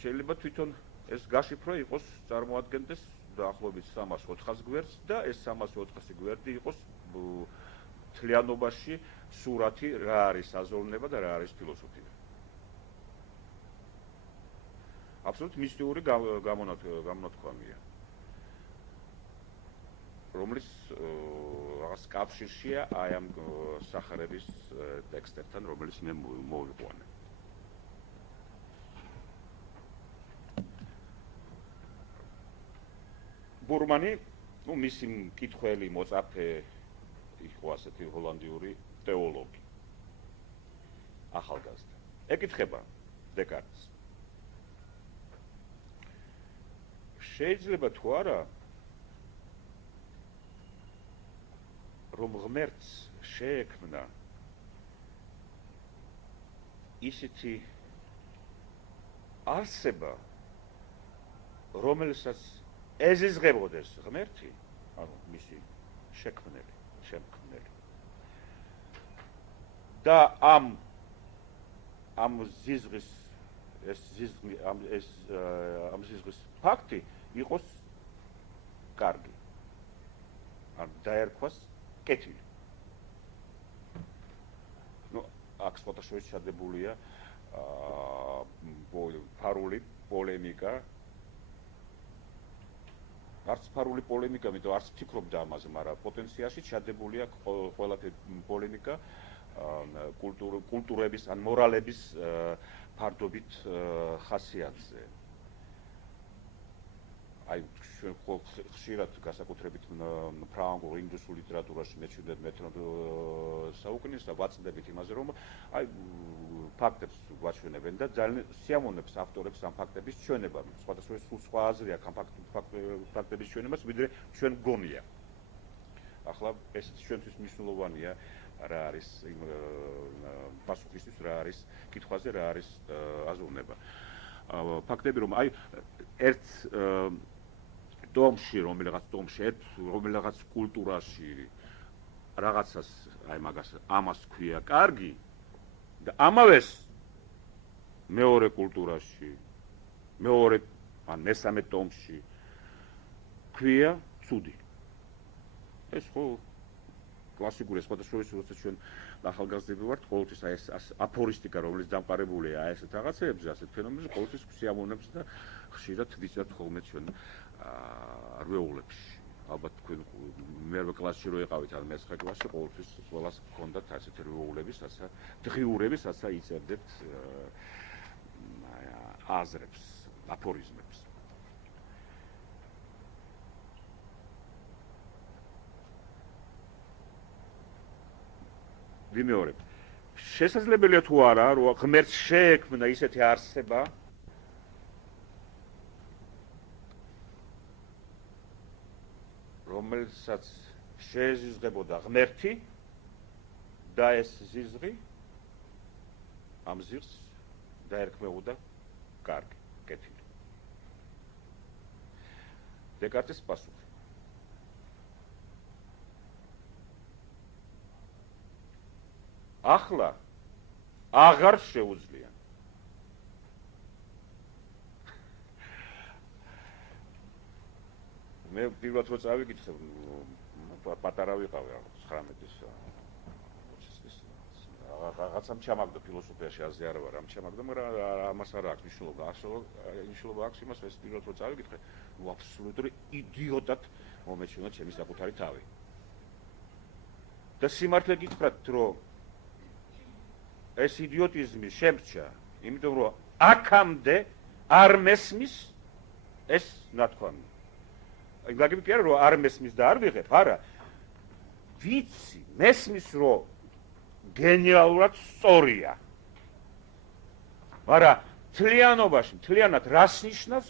შეიძლება თვითონ ეს გაშიფრვა იყოს წარმოადგენდეს დაახლოებით 300-400 გვერდს და ეს 300-400 გვერდი იყოს თლიანობაში სურათი რა არის აზროვნება და რა არის ფილოსოფია. აბსოლუტურად მისტიური გამონათქვამია. რომლის რაღაც კავშირშია აი ამ სახარების ტექსტებთან, რომელიც მე მოვიყვანე. ბურმანი, მისი მკითხველი მოწაფე იყო ასეთი ჰოლანდიური თეოლოგი. ახალგაზრდა. ეკითხება დეკარტს. შეიძლება თუ არა რომ ღმერთს შეექმნა ისეთი არსება, რომელსაც ეზიზღებოდეს ღმერთი, ანუ მისი შექმნელი, შემქმნელი. და ამ ზიზღის ამ ზიზღის ფაქტი იყოს კარგი. ან დაერქვას კეთილი. ნუ აქ სხვადასხვა შედებულია ფარული პოლემიკა. არც ფარული პოლემიკა, იმიტომ არც ფიქრობდა ამაზე, მაგრამ პოტენციაში ჩადებული აქვს ყველაფერი პოლემიკა კულტურების ან მორალების ფარდობით ხასიათზე. აი ხშირად განსაკუთრებით ფრანგულ ინგლისურ ლიტერატურაში მე-17 საუკუნეში ვაწდებით იმაზე, რომ აი ფაქტებს გვაჩვენებენ და ძალიან სიამოვნებს ავტორებს ამ ფაქტების ჩვენება. სხვადასხვა სულ სხვა აზრი აქვს ამ ფაქტების ჩვენებას, ვიდრე ჩვენ გონია. ახლა ეს ჩვენთვის მნიშვნელოვანია, რა არის პასუხისთვის, რა არის კითხვაზე, რა არის აზროვნება. ფაქტები რომ აი ერთ დომში, რომელიღაც კულტურაში რაღაცას, აი მაგას ამას ქვია კარგი და ამავეს მეორე კულტურაში, მეორე ან მესამე დომში ქვია ცუდი. ეს ხო კლასიკური სხვადასხვა როცა ჩვენ ახალგაზრდები ვართ, ყოველთვის აი ეს აფორისტიკა, რომელიც დამყარებულია აი ესეთ რაღაცეებზე, ასეთ ფენომენებზე, ყოველთვის სიამოვნებს და ხშირად ვიცით ხოლმე ჩვენ რვეულებში. ალბათ თქვენ მერვე კლასში რო იყავით ან მე-9 კლასში, ყოველთვის ყველას ჰქონდათ ასეთი რვეულები, რაცა დღიურები, რაცა იწერდეთ აზრებს, აფორიზმებს. ვიმეორებ. შესაძლებელია თუ არა, რომ ღმერთს შეექმნა ისეთი არსება, რომელსაც შეეზიზღებოდა ღმერთი და ეს ზიზღი ამ ზირს დაერქმეოდა კარგი, კეთილი. დეკარტის პასუხი. ახლა აღარ შეუძლია. მე პირველად რო წავიკითხე, პატარა ვიყავი 19-ის. რაღაცამ ჩამაგდო ფილოსოფიაში, აზე არა ვარ, ამ ჩამაგდო, მაგრამ ამას არ აქვს მნიშვნელობა. მნიშვნელობა აქვს იმას, ეს პირველად რო წავიკითხე, ნუ აბსოლუტური იდიოტად მომეჩვენა ჩემი საკუთარი თავი. და სიმართლე გითხრათ, რომ ეს იდიოტიზმი შემრჩა, იმიტომ რომ აქამდე არ მესმის ეს ნათქვამი. გაგები კი არა რომ არ მესმის და არ ვიღებ, არა. ვიცი, მესმის რომ გენიალურად სწორია. მაგრამ თლიანობაში, თლიანად რას ნიშნავს?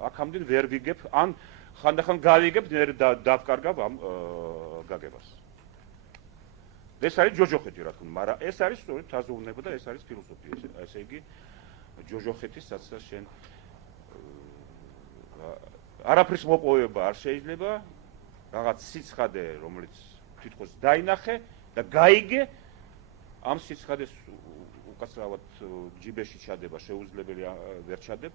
აქამდე ვერ ვიგებ, ან ხანდახან გავიგებ, ვერ დავკარგავ ამ გაგებას. ეს არის ჯოჯოხეთი რა თქმა უნდა, მაგრამ ეს არის სწორედ აზროვნება და ეს არის ფილოსოფია. ესე იგი ჯოჯოხეთის საცა შენ არაფრის მოპოვება არ შეიძლება, რაღაც სიცხადე, რომელიც თითქოს დაინახე და გაიგე, ამ სიცხადეს უკაცრავად ჯიბეში ჩადება შეუძლებელი ვერ ჩადებ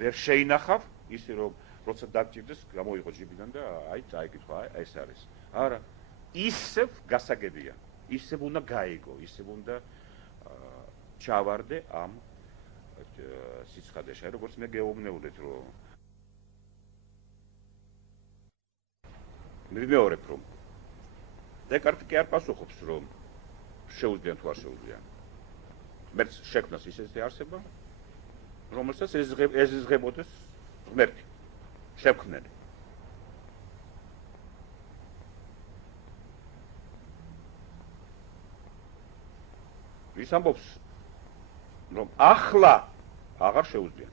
ვერ შეინახავ, ისე რომ როცა დაგჭირდეს, გამოიღო ჯიბიდან და აი წაიკითხა, აი ეს არის. არა, ისევ გასაგებია, ისევ უნდა გაიგო, ისევ უნდა ჩავარდე ამ სიცხადეში, როგორც მე გეუბნეულეთ, რომ მივიმეორებ, რომ დეკარტი კი არ პასუხობს, რომ შეუძლია თუ არ შეუძლია. ღმერთს შექმნას ისეთი არსება, რომელსაც ეზიზღებოდეს ღმერთი, შექმნელი. ის ამბობს, რომ ახლა აღარ შეუძლია.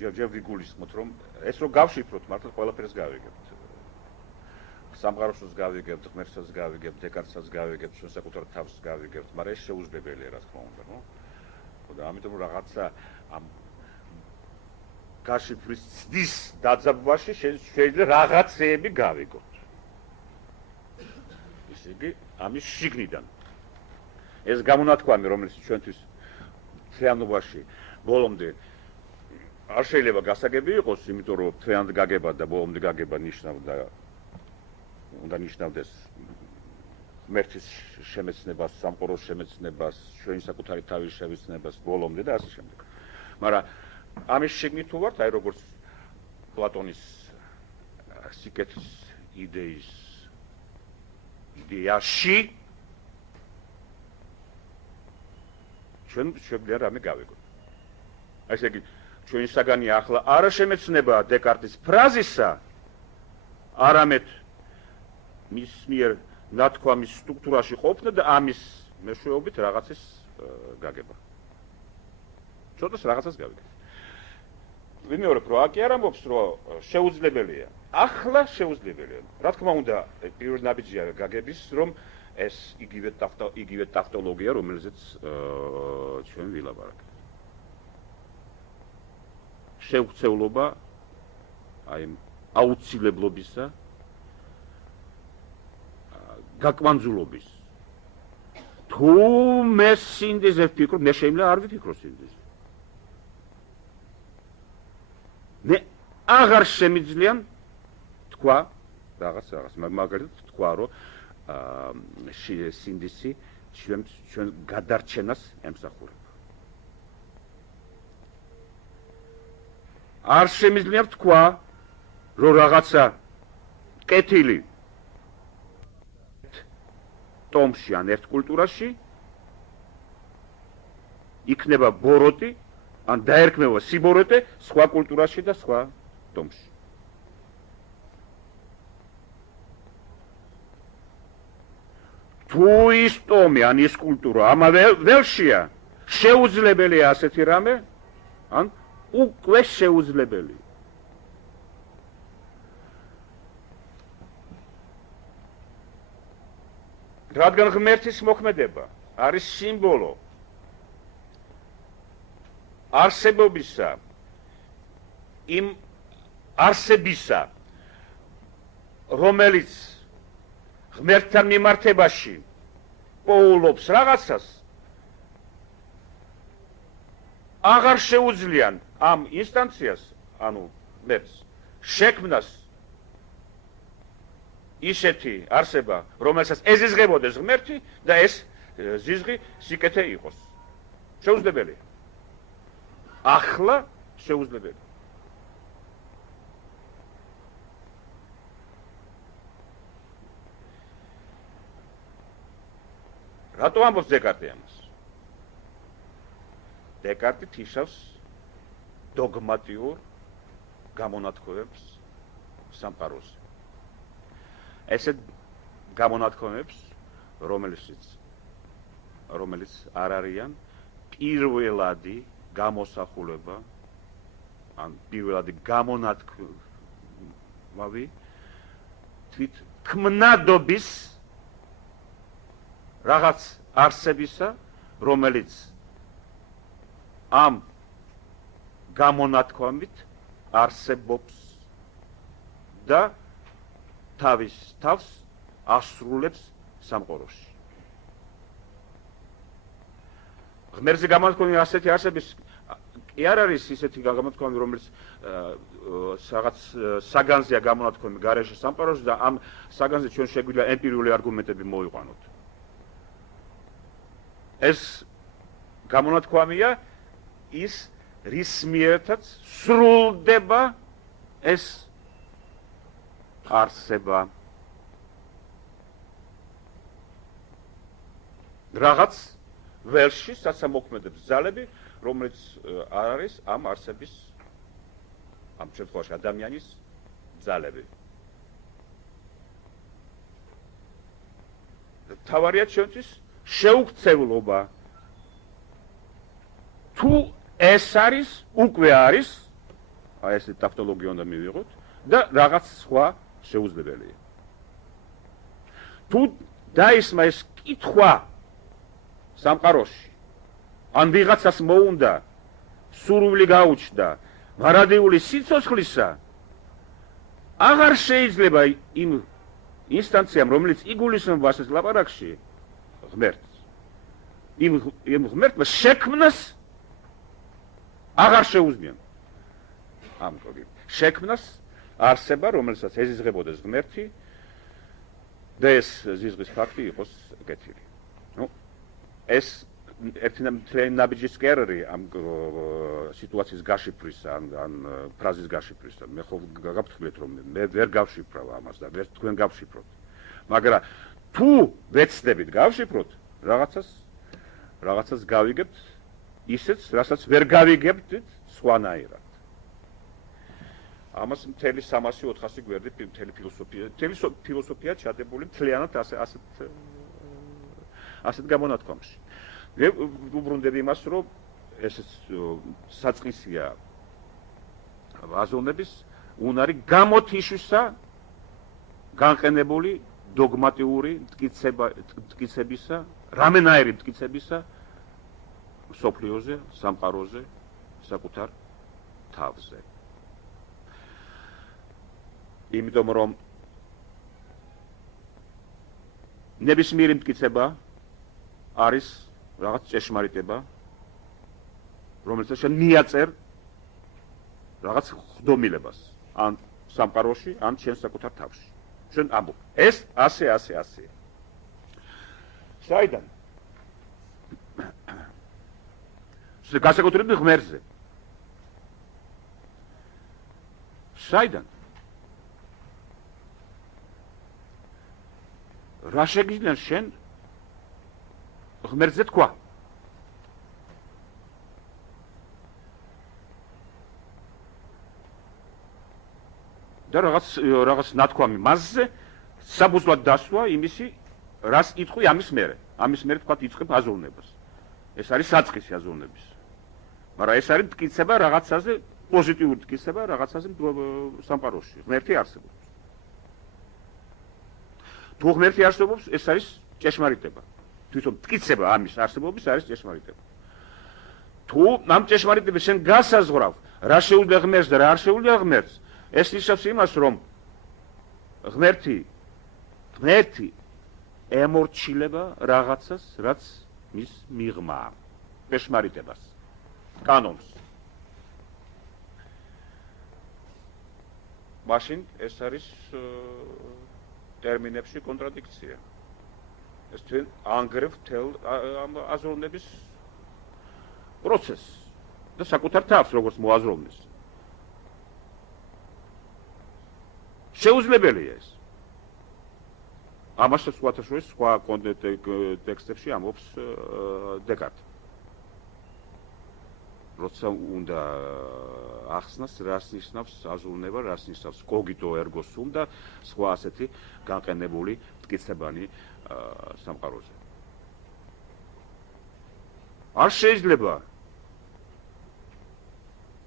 ჯერ ვიგულისხმოთ, რომ ეს რო გავშიფროთ, მართლა ყველაფერს გავიგებთ. სამყაროსაც გავიგებთ, ღმერთსაც გავიგებთ, დეკარტსაც გავიგებთ, ჩვენ საკუთარ თავს გავიგებთ, მაგრამ ეს შეუძლებელია, რა თქმა უნდა, ნო? და ამიტომ რაღაცა ამ გაშიფრის ცდის დაძაბვაში შეიძლება რაღაცეები გავიგოთ. ისე იგი ამის შიგნიდან. ეს გამონათქვამი, რომელიც ჩვენთვის თეანობაში ბოლომდე არ შეიძლება გასაგები იყოს, იმიტომ რომ თეანდ გაგება და ბოლომდე გაგება ნიშნავდა უნდა ნიშნავდეს ღმერთის შემეცნებას, სამყაროს შემეცნებას, ჩვენი საკუთარი თავის შემეცნებას ბოლომდე და ასე შემდეგ. მაგრამ ამის შიგნით თუ ვართ, აი როგორც პლატონის სიკეთის იდეაში ჩვენ შეგვიძლია რამე გავიგოთ. ესე იგი, ჩვენი საგანი ახლა არა შემეცნებაა დეკარტის ფრაზისა, არამედ მის მიერ ნათქვამის სტრუქტურაში ყოფნა და ამის მეშვეობით რაღაცის გაგება. ცოტას რაღაცას გავიგეთ. ვიმეორებ, რომ აქ არ ამბობს, რომ შეუძლებელია. ახლა შეუძლებელია. რა თქმა უნდა, პირველ ნაბიჯია გაგების, რომ ეს იგივე ტავტოლოგია, რომელზეც ჩვენ ვილაპარაკეთ. შეუცვლობა აი აუცილებლობისა გაკვანძულობის. თუ მე სინდეზე ვფიქრობ, მე შეიძლება არ ვიფიქრო სინდეზე. მე აღარ შემიძლია თქვა რაღაც, მაგალითად თქვა, რომ სინდისი ჩვენ გადარჩენას ემსახურება. არ შემიძლია თქვა, რომ რაღაცა კეთილი ტომში ან ერთ კულტურაში იქნება ბოროტი ან დაერქმევა სიბოროტე სხვა კულტურაში და სხვა ტომში. თუ ის ტომი ან ის კულტურა ამავე ველშია, შეუძლებელია ასეთი რამე, ან უკვე შეუძლებელი. რადგან ღმერთის მოქმედება არის სიმბოლო არსებობისა, იმ არსებისა, რომელიც ღმერთთან მიმართებაში პოულობს რაღაცას, აღარ შეუძლიან ამ ინსტანციას, ანუ ღმერთს, შექმნას ისეთი არსება, რომელსაც ეზიზღებოდეს ღმერთი და ეს ზიზღი სიკეთე იყოს. შეუძლებელია. ახლა შეუძლებელია. რატო ამბობს დეკარტი ამას? დეკარტი თიშავს დოგმატიურ გამონათქვამებს სამყაროზე. ესეთ გამონათქვამებს, რომელიც არ არიან პირველადი გამოსახულება, ან პირველადი გამონათქვამი თვით ქმნადობის რაღაც არსებისა, რომელიც ამ გამონათქვამით არსებობს და თავის თავს ასრულებს სამყაროში. ღმერთზე გამოთქმული ასეთი არსების კი არ არის ისეთი გამოთქმული, რომელიც რაღაც საგანზეა გამოთქმული გარეშე სამყაროში და ამ საგანზე ჩვენ შეგვიძლია ემპირიული არგუმენტები მოვიყვანოთ. ეს გამოთქმია ის რის მიერთაც სრულდება ეს არსება. რაღაც ველში სასამოქმედებს ძალები, რომელიც არ არის ამ არსების ამ შემთხვევაში ადამიანის ძალები. თავარია ჩვენთვის შეუქცევლობა. თუ ეს არის, უკვე არის, აი ეს ტავტოლოგია უნდა მივიღოთ და რაღაც სხვა შეუძლებელია. თუ დაისმა ეს კითხვა სამყაროში, ან ვიღაცას მოუნდა სურვილი გაუჩნდა მარადიული სიცოცხლისა, აღარ შეიძლება იმ ინსტანციამ, რომელიც იგულისხმება ასეთ ლაპარაკში, ღმერთს, იმ ღმერთმა შექმნას აღარ შეუძლია. ამ შექმნას არსება, რომელსაც ეზიზღებოდეს ღმერთი და ეს ზიზღის ფაქტი იყოს კეთილი. ეს ერთი ნაბიჯის კი არ არის ამ სიტუაციის გაშიფრვის ან ფრაზის გაშიფრვის. მე ხო გაგაფრთხილეთ, რომ მე ვერ გავშიფრავ ამას და ვერ თქვენ გავშიფროთ. მაგრამ თუ ვეცდებით გავშიფროთ, რაღაცას გავიგებთ ისეც, რასაც ვერ გავიგებთ სხვანაირად. ამას მთელი 300-400 გვერდი მთელი ფილოსოფია ჩადებული მთლიანად ასეთ გამონათქვამში. მე ვუბრუნდები იმას, რომ ეს საწყისია აზროვნების უნარი გამოთიშვისა განყენებული დოგმატიური მტკიცებისა, რამენაირი მტკიცებისა სოფლიოზე, სამყაროზე, საკუთარ თავზე. იმიტომ რომ ნებისმიერი მტკიცება არის რაღაც ჭეშმარიტება, რომელიც შენ მიაწერ რაღაც ხდომილებას, ან სამყაროში, ან შენ საკუთარ თავში. შენ ამბობ, ეს ასე. საიდან? განსაკუთრებით ღმერთზე. საიდან? რა შეგიძლია შენ ღმერთზე თქვა? და რაღაც ნათქვამი მასზე საბუზლად დასვა იმისი, რას იტყვი ამის მერე. ამის მერე თქვა იწყებ აზროვნებას. ეს არის საწყისი აზროვნების. მაგრამ ეს არის მტკიცება რაღაცაზე, პოზიტიური მტკიცება რაღაცაზე სამყაროში. ღმერთი არსებობს. თუ ღმერთი არსებობს, ეს არის ჭეშმარიტება. თვითონ მტკიცება ამის არსებობის არის ჭეშმარიტება. თუ ამ ჭეშმარიტებას შენ გასაზღვრავ, რა შეუძლია ღმერთს და რა არ შეუძლია ღმერთს, ეს ნიშნავს იმას, რომ ღმერთი ემორჩილება რაღაცას, რაც მის მიღმა, ჭეშმარიტებას, კანონს. მაშინ ეს არის ტერმინებში კონტრადიქცია. ეს თქვენ ანგრევ თელ აზროვნების პროცესს და საკუთარ თავს როგორც მოაზროვნის. შეუძლებელია ეს. ამასაც სხვა ტექსტებში ამბობს დეკარტი. როცა უნდა ახსნას, რას ნიშნავს აზროვნება, რას ნიშნავს კოგიტო ერგო სუმ და სხვა ასეთი განყენებული მტკიცებანი სამყაროზე. არ შეიძლება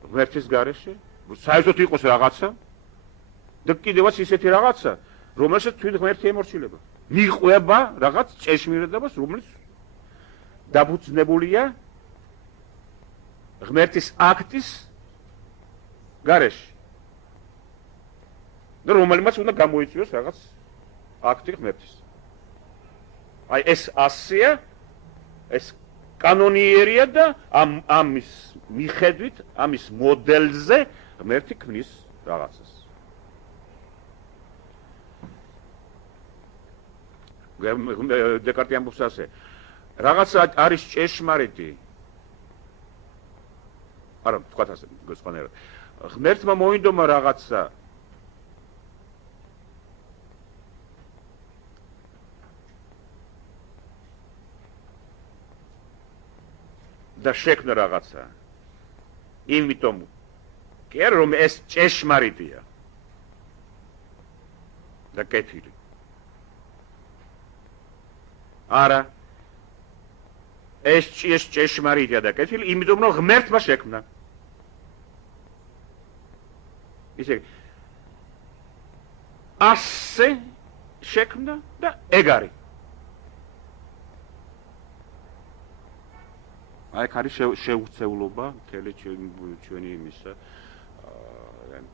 ღმერთის გარეშე საერთოდ იყოს რაღაცა და კიდევაც ისეთი რაღაცა, რომელსაც თვით ღმერთი ემორჩილება. მიყვება რაღაც ჭეშმარიტებას, რომელიც დაფუძნებულია ღმერთის აქტის გარეშე. და რომელმაც უნდა გამოიწვიოს რაღაც აქტი ღმერთის. აი ეს ასეა, ეს კანონიერია და ამის მიხედვით, ამის მოდელზე ღმერთი ქმნის რაღაცას. დეკარტი ამბობს ასე, რაღაცა არის ჭეშმარიტი. არა, თქვათ ასე, სხვანაირად. ღმერთმა მოინდომა რაღაცა და შექმნა რაღაცა. იმიტომ კი არა რომ ეს ჭეშმარიტია. და კეთილი. არა. ეს ჭეშმარიტია და კეთილი, იმიტომ რომ ღმერთმა შექმნა. ისე ასე შექმნა და ეგ არის. აი ხარი შეუცეულობა მთელი ჩვენი იმისა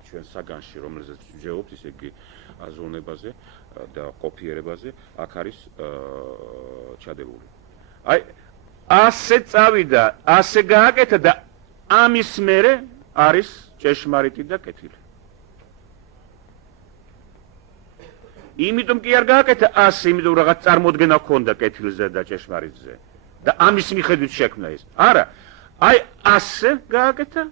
ჩვენ საგანში რომელზეც ვჯეობთ ისე იგი აზროვნებაზე და ყოფიერებაზე აქ არის ჩადებული. აი ასე წავიდა, ასე გააკეთა და ამის მერე არის ჭეშმარიტი და კეთილი. იმიტომ კი არ გააკეთა ასე, იმიტომ რაღაც წარმოდგენა ჰქონდა კეთილზე და ჭეშმარიტზე. და ამის მიხედვით შექმნა ის. არა, აი ასე გააკეთა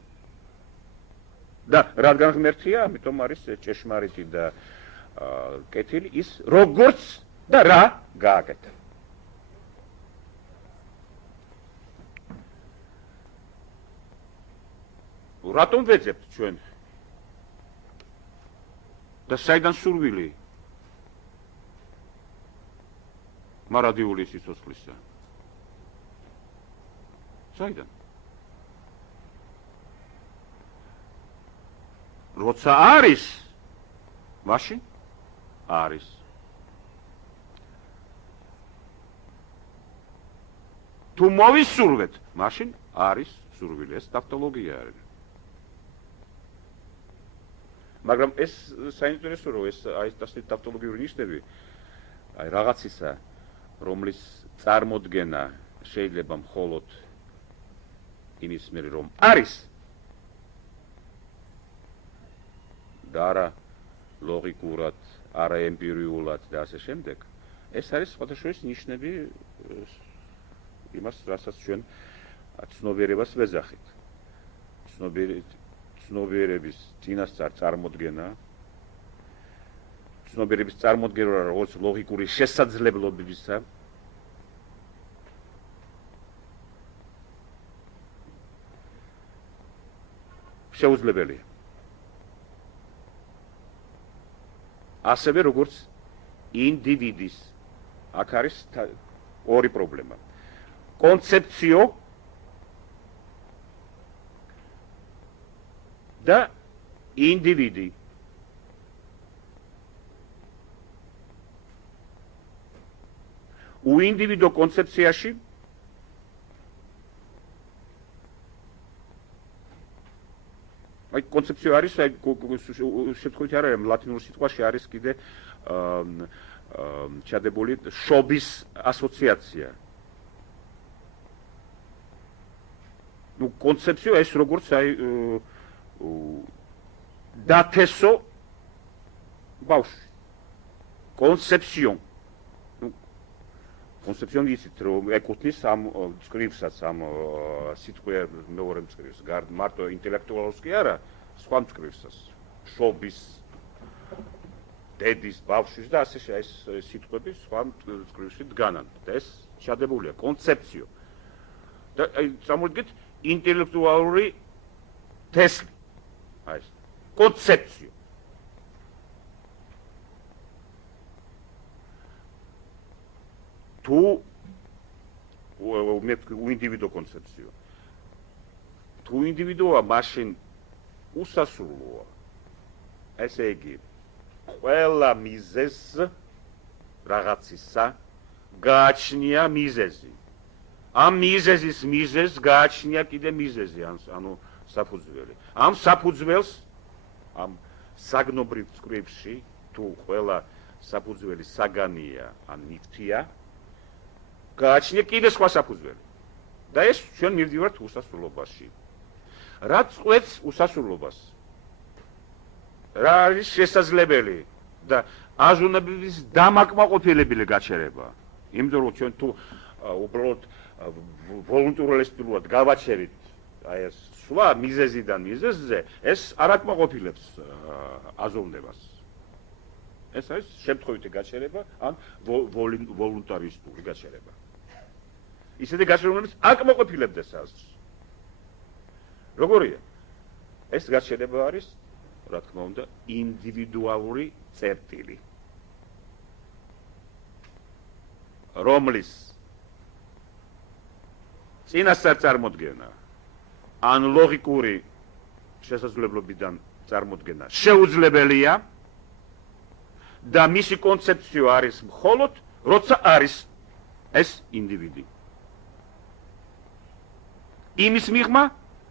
და რადგან ღმერთია, ამიტომ არის ჭეშმარიტი და კეთილი ის როგორც და რა გააკეთა. რატომ ვეძებთ ჩვენ? და საიდან სურვილი? მარადიული სიცოცხლისა. საიდან? როცა არის, მაშინ არის. თუ მოვისურვეთ, მაშინ არის სურვილი. ეს ტავტოლოგია არის. მაგრამ ეს საინტერესო რომ ეს აი ეს ტავტოლოგიური ნიშნები აი რაღაცისა რომლის წარმოდგენა შეიძლება მხოლოდ იმის მერე რომ არის და არა ლოგიკურად, არა ემპირიულად და ასე შემდეგ. ეს არის სხვადასხვა ნიშნები იმას, რასაც ჩვენ ცნობიერებას ვეძახით. ცნობიერების წინასწარ წარმოდგენა, ცნობიერების წარმოდგენა როგორც ლოგიკური შესაძლებლობებისა შეუძლებელია. ასევე როგორც ინდივიდის. აქ არის ორი პრობლემა. კონცეფციო და ინდივიდი. უინდივიდო კონცეფციაში აი კონცეფციო არის აი შემთხვევით არ არის ლათინურ სიტყვაში არის კიდე ჩადებული შობის ასოციაცია. ნუ კონცეფციო ეს როგორც აი დათესო ბავშვი. კონცეფციონ. კონცეფციონ ისეთ რომ ეკუთვნის ამ წკრივსაც ამ სიტყვე მეორე წკრივს გარდა მარტო ინტელექტუალურს კი არა სხვა წკრივსაც შობის დედის ბავშვის და ასე ეს სიტყვები სხვა წკრივში დგანან და ეს ჩადებულია კონცეფციო და აი წარმოგიდგენთ ინტელექტუალური თესლი აი ეს კონცეფციო თუ უინდივიდო კონცეფციო თუ ინდივიდოა მაშინ უსასრულოა ესე იგი ყველა მიზეზს რაღაცისა გააჩნია მიზეზი ამ მიზეზის მიზეზს გააჩნია კიდე მიზეზი ანუ საფუძველი ამ საფუძველს ამ საგნობრივ წკრივში თუ ყველა საფუძველი საგანია ან ნივთია გააჩნია კიდე სხვა საფუძველი და ეს ჩვენ მივდივართ უსასრულობაში. რაც ყვეთს უსასრულობას? რა არის შესაძლებელი და აზროვნების დამაკმაყოფილებელი გაჩერება? იმიტომ რომ ჩვენ თუ უბრალოდ ვოლუნტარულად გავაჩერით აი ეს სხვა მიზეზიდან მიზეზზე, ეს არ აკმაყოფილებს აზროვნებას. ეს არის შემთხვევითი გაჩერება ან ვოლუნტარისტული გაჩერება. ისეთი გაჩერება აკმაყოფილებდეს აზრს. როგორია? ეს გაჩერება არის, რა თქმა უნდა, ინდივიდუალური წერტილი. რომლის წინასწარ წარმოდგენა ან ლოგიკური შესაძლებლობიდან წარმოდგენა შეუძლებელია და მისი კონცეფცია არის მხოლოდ როცა არის ეს ინდივიდი. იმის მიღმა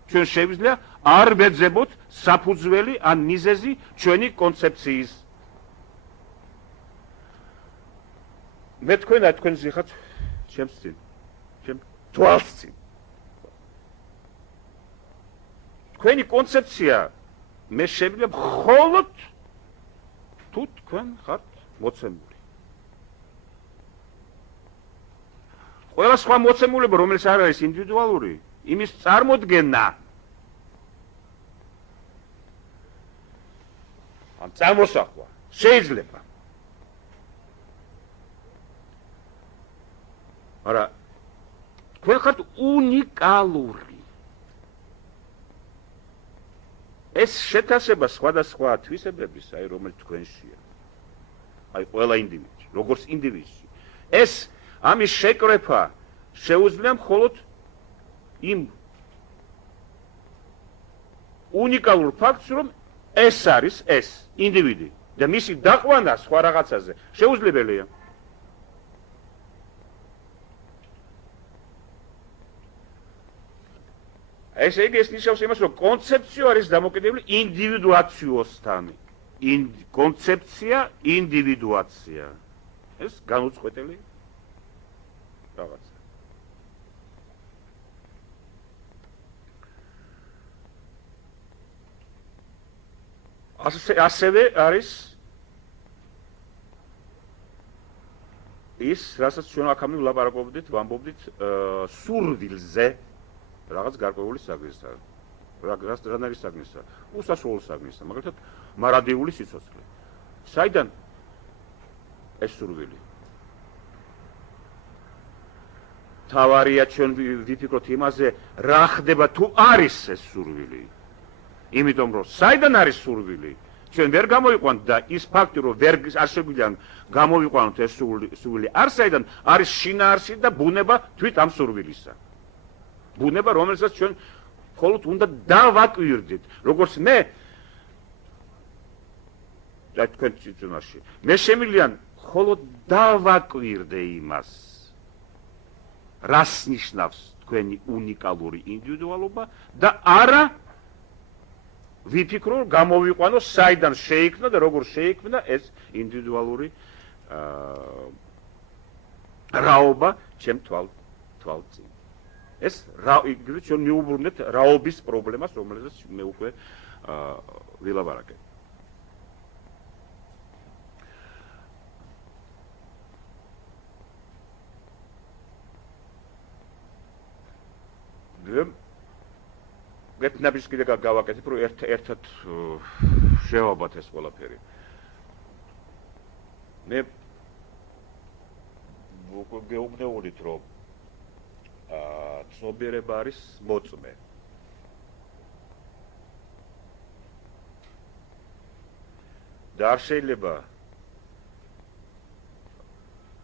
ჩვენ შეგვიძლია არ ვეძებოთ საფუძველი ან მიზეზი ჩვენი კონცეფციის. მე თქვენ ზიხართ ჩემს წინ, ჩემ თვალს წინ. თქვენი კონცეფცია მე შეგვიძლია მხოლოდ თუ თქვენ ხართ მოცემული. ყველა სხვა მოცემულება, რომელიც არ არის ინდივიდუალური, იმის წარმოდგენა ან წარმოსახვა შეიძლება. მაგრამ თქვენ ხართ უნიკალური. ეს შეთანხმება სხვადასხვა თვისებების, აი რომელიც თქვენშია. აი ყველა ინდივიდში, როგორც ინდივიდში. ეს ამის შეკრება შეუძლია მხოლოდ იმ უნიკალურ ფაქტს, რომ ეს არის ეს ინდივიდი და მისი დაყვანა სხვა რაღაცაზე შეუძლებელია. ესე იგი ეს ნიშნავს იმას, რომ კონცეფცია არის დამოკიდებული ინდივიდუაციოსთან. კონცეფცია, ინდივიდუაცია. ეს განუწყვეტელი რაღაცა. ასევე არის ის, რასაც ჩვენ აქამდე ვლაპარაკობდით, ვამბობდით სურვილზე რაღაც გარკვეული საგნისა. რადგან არის საგნისა? უსასრულო საგნისა, მაგალითად მარადიული სიცოცხლე. საიდან ეს სურვილი? თავარია ჩვენ ვიფიქროთ იმაზე, რა ხდება თუ არის ეს სურვილი. იმიტომ რომ საიდან არის სურვილი? ჩვენ ვერ გამოვიყვანთ და ის ფაქტი რომ ვერ არ შეგვიძლია გამოვიყვანოთ ეს სურვილი არ საიდან არის შინაარსი და ბუნება თვით ამ სურვილისა. ბუნება, რომელსაც ჩვენ მხოლოდ უნდა დავაკვირდით. როგორც მე თქვენ წინაშე. მე შემიძლია მხოლოდ დავაკვირდე იმას. რას ნიშნავს თქვენი უნიკალური ინდივიდუალობა და არა ვიფიქრო, გამოვიყვანო, საიდან შეიქმნა და როგორ შეიქმნა ეს ინდივიდუალური რაობა ჩემ თვალწინ. ეს იგივე ჩვენ მიუბრუნდეთ რაობის პრობლემას, რომელზეც მე უკვე ვილაპარაკე. გეთნაბის კიდე გავაკეთებ, რომ ერთად შევაბათ ეს ყველაფერი. მე გეუბნეოდით, რომ ცნობიერება არის მოწმე. და არ შეიძლება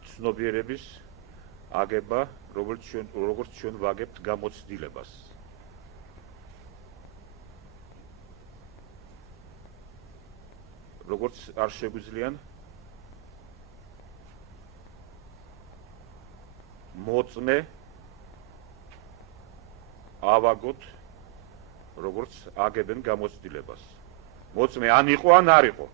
ცნობიერების აგება, როგორც ჩვენ ვაგებთ გამოცდილებას. როგორც არ შეგვიძლიან მოწმე ავაგოთ, როგორც აგებენ გამოცდილებას. მოწმე ან იყო, ან არ იყო.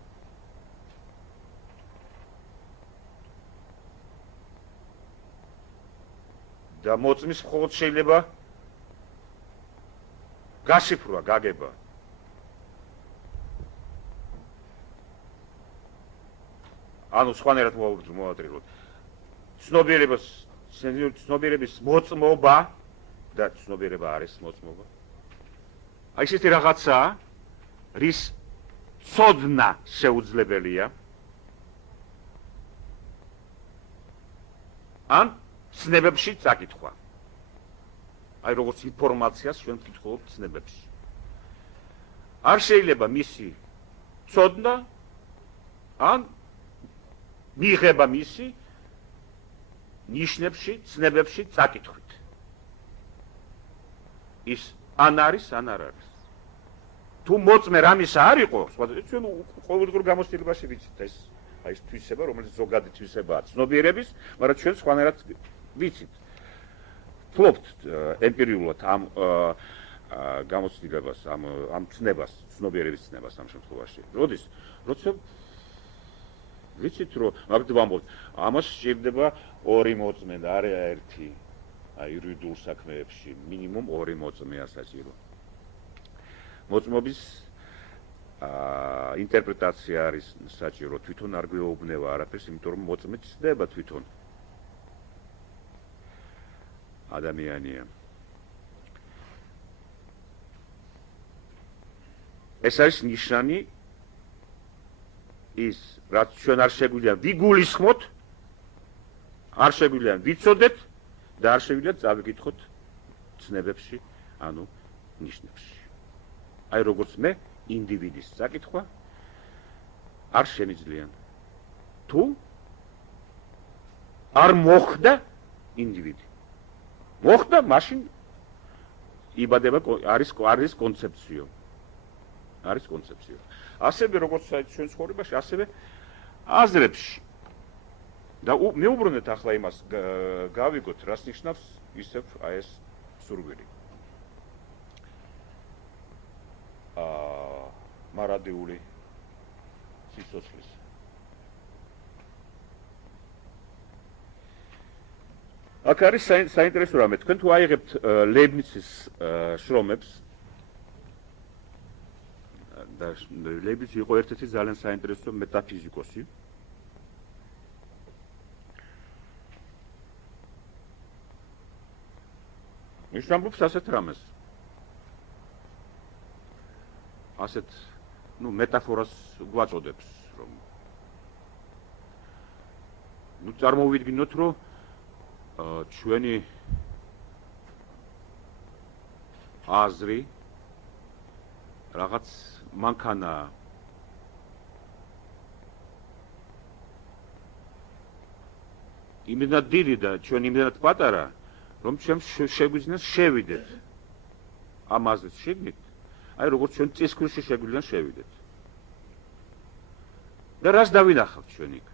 და მოწმის მხოლოდ შეიძლება გაშიფრვა, გაგება. ანუ სხვანაირად მოვატრილოთ. ცნობიერების მოწმობა და ცნობიერება არის მოწმობა. აი ესეთი რაღაცაა, რის ცოდნა შეუძლებელია. ან ცნებებში წაკითხვა. აი როგორც ინფორმაციას ჩვენ ვკითხულობთ ცნებებში. არ შეიძლება მისი ცოდნა ან მიღება მისი ნიშნებში, ცნებებში წაკითხვით. ის ან არის, ან არ არის. თუ მოწმე რამისა არ იყო, ჩვენ ყოველდღიურ გამოცდილებაში ვიცით ეს აი ეს თვისება, რომელიც ზოგადი თვისებაა ცნობიერების, მაგრამ ჩვენ სხვანაირად ვიცით. ფლობთ ემპირიულად ამ გამოცდილებას, ამ ცნებას, ცნობიერების ცნებას ამ შემთხვევაში. როცა ვიცით რომ მაგდ ვამბობთ, ამას სჭირდება 2 მოწმე და არა 1. აი იურიდიულ საქმეებში მინიმუმ 2 მოწმეა საჭირო. მოწმობის ინტერპრეტაცია არის საჭირო, თვითონ არ გვეუბნება არაფერს, იმიტომ რომ მოწმე ცდება თვითონ ადამიანია. ეს არის ნიშანი ის, რაც ჩვენ არ შეგვიძლია ვიგულისხმოთ, არ შეგვიძლია ვიცოდეთ და არ შეგვიძლია წავიკითხოთ ცნებებში, ანუ ნიშნებში. აი როგორც მე ინდივიდის წაკითხვა არ შემიძლია. თუ არ მოხდა ინდივიდი. მოხდა, მაშინ იბადება არის კონცეფციო. არის კონცეფციო. ასევე როგორც ჩვენ ცხოვრებაში, ასევე აზრებში. და მეუბრუნდეთ ახლა იმას გავიგოთ, რას ნიშნავს ისევ აი ეს სურვილი. მარადიული სიცოცხლის. აქ არის საინტერესო რამე, თქვენ თუ აიღებთ ლეიბნიცის შრომებს და ლეიბნიცი იყო ერთ-ერთი ძალიან საინტერესო მეტაფიზიკოსი. ის ამბობს ასეთ რამეს. ასეთ, მეტაფორას გვაწოდებს, რომ წარმოვიდგინოთ, რომ ჩვენი აზრი რაღაც მანქანაა. იმდენად დიდი და ჩვენ იმდენად პატარა, რომ ჩვენ შეგვიძლია შევიდეთ ამ აზრის შიგნით. აი როგორც ჩვენ წისქვილში შეგვიძლია შევიდეთ. და რას დავინახავთ ჩვენ იქ?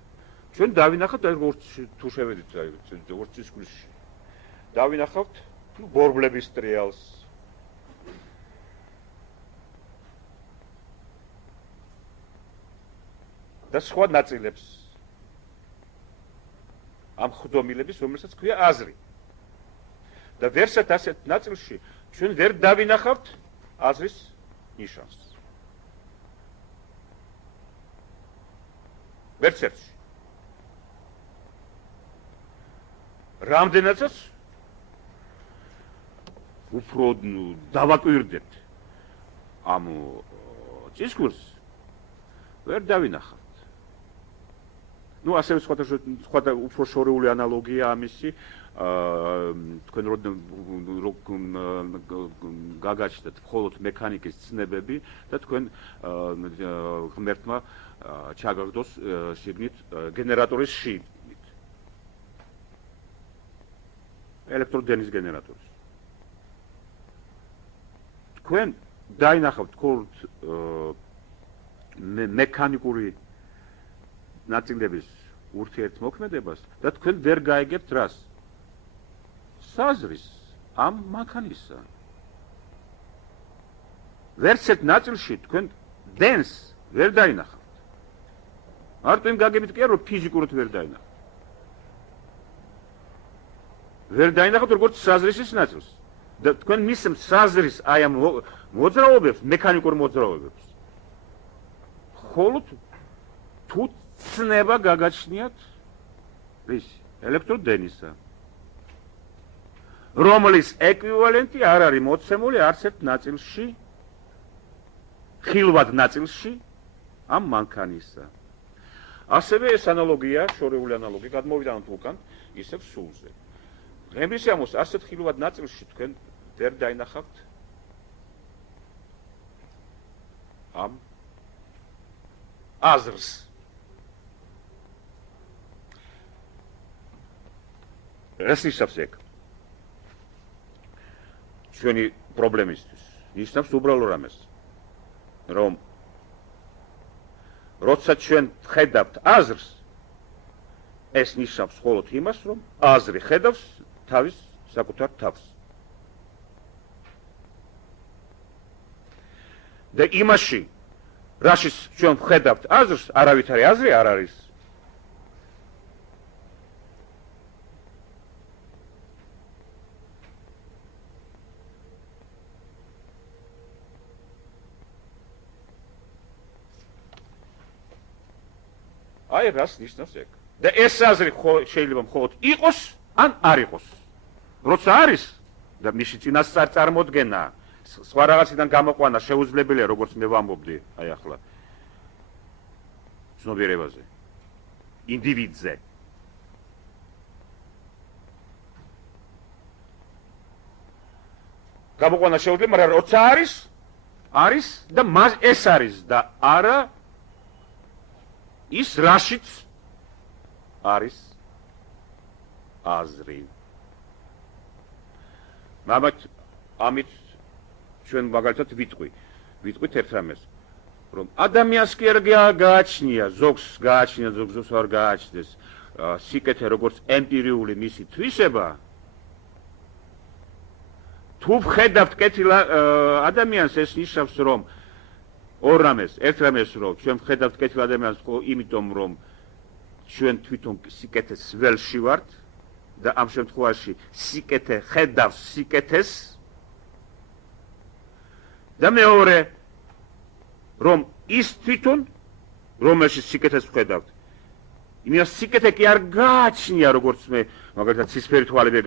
ჩვენ დავინახავთ აი როგორც თუ შევედით აი როგორც წისქვილში. დავინახავთ ბორბლების ტრიალს. და სხვა ნაწილებს. ამ ხდომილების, რომელსაც ქვია აზრი. და ვერსად ასეთ ნაწილში ჩვენ ვერ დავინახავთ აზრის ნიშანს. ვერცერთში. რამდენადაც უფრო დავაკვირდეთ ამ წისქვილს, ვერ დავინახავთ. ასევე სხვა უფრო შორეული ანალოგია ამისი, თქვენ გაგაჩნდათ მხოლოდ მექანიკის ცნებები და თქვენ ღმერთმა ჩაგაგდოს შიგნით გენერატორის შიგნით. ელექტროდენის გენერატორის. თქვენ დაინახავთ მხოლოდ მექანიკური ნაწილების ურთიერთმოქმედებას და თქვენ ვერ გაიგებთ რას? საზრის ამ მანქანისა. ვერცერთ ნაწილში თქვენ დენს ვერ დაინახავთ. მარტო იმ გაგებით კი არა, რომ ფიზიკურად ვერ დაინახავთ. ვერ დაინახავთ როგორც საზრისის ნაწილს. და თქვენ მისცემთ საზრის აი ამ მოძრაობებს, მექანიკურ მოძრაობებს. ხოლოდ თუ ცნება გაგაჩნიათ რის ელექტროდენისა, რომლის ეკვივალენტი არ არის მოცემული არც ერთ ნაწილში, ხილვად ნაწილში ამ მანქანისა. ასევე ეს ანალოგია, შორეული ანალოგია გადმოვიდანთ უკან, ისევ სულზე. ღემის ამოს ასეთ ხილვად ნაწილში თქვენ ვერ დაინახავთ ამ აზრს. ეს ნიშნავს ეგ. ჩვენი პრობლემისთვის ნიშნავს უბრალო რამეს, რომ როცა ჩვენ ხედავთ აზრს, ეს ნიშნავს მხოლოდ იმას, რომ აზრი ხედავს თავის საკუთარ თავს. და იმაში, რაშიც ჩვენ ხედავთ აზრს, არავითარი აზრი არ არის. აი რას ნიშნავს ეგ. და ეს აზრი შეიძლება მხოლოდ იყოს, ან არ იყოს. როცა არის და მისი წინასწარ წარმოდგენა, სხვა რაღაციდან გამოყვანა შეუძლებელია, როგორც მე ვამბობდი, აი ახლა. ცნობიერებაზე, ინდივიდზე. გამოყვანა შეუძლია, მაგრამ როცა არის და ეს არის და არა ის რაშიც არის აზრი. ამით ჩვენ მაგალითად ვიტყვით ერთ რამეს, რომ ადამიანს კი არ გააჩნია, ზოგს გააჩნია, ზოგს არ გააჩნდეს სიკეთე როგორც ემპირიული მისი თვისება. თუ ვხედავთ კეთილ ადამიანს, ეს ნიშნავს, რომ ორ რამეს, ერთ რამეს, რომ ჩვენ ვხედავთ კეთილ ადამიანს, იმიტომ რომ ჩვენ თვითონ სიკეთეს ველში ვართ და ამ შემთხვევაში სიკეთე ხედავს სიკეთეს. და მეორე, რომ ის თვითონ, რომელშიც სიკეთეს ვხედავთ, იმას სიკეთე კი არ გააჩნია, როგორც მე, მაგალითად ცისფერი თვალები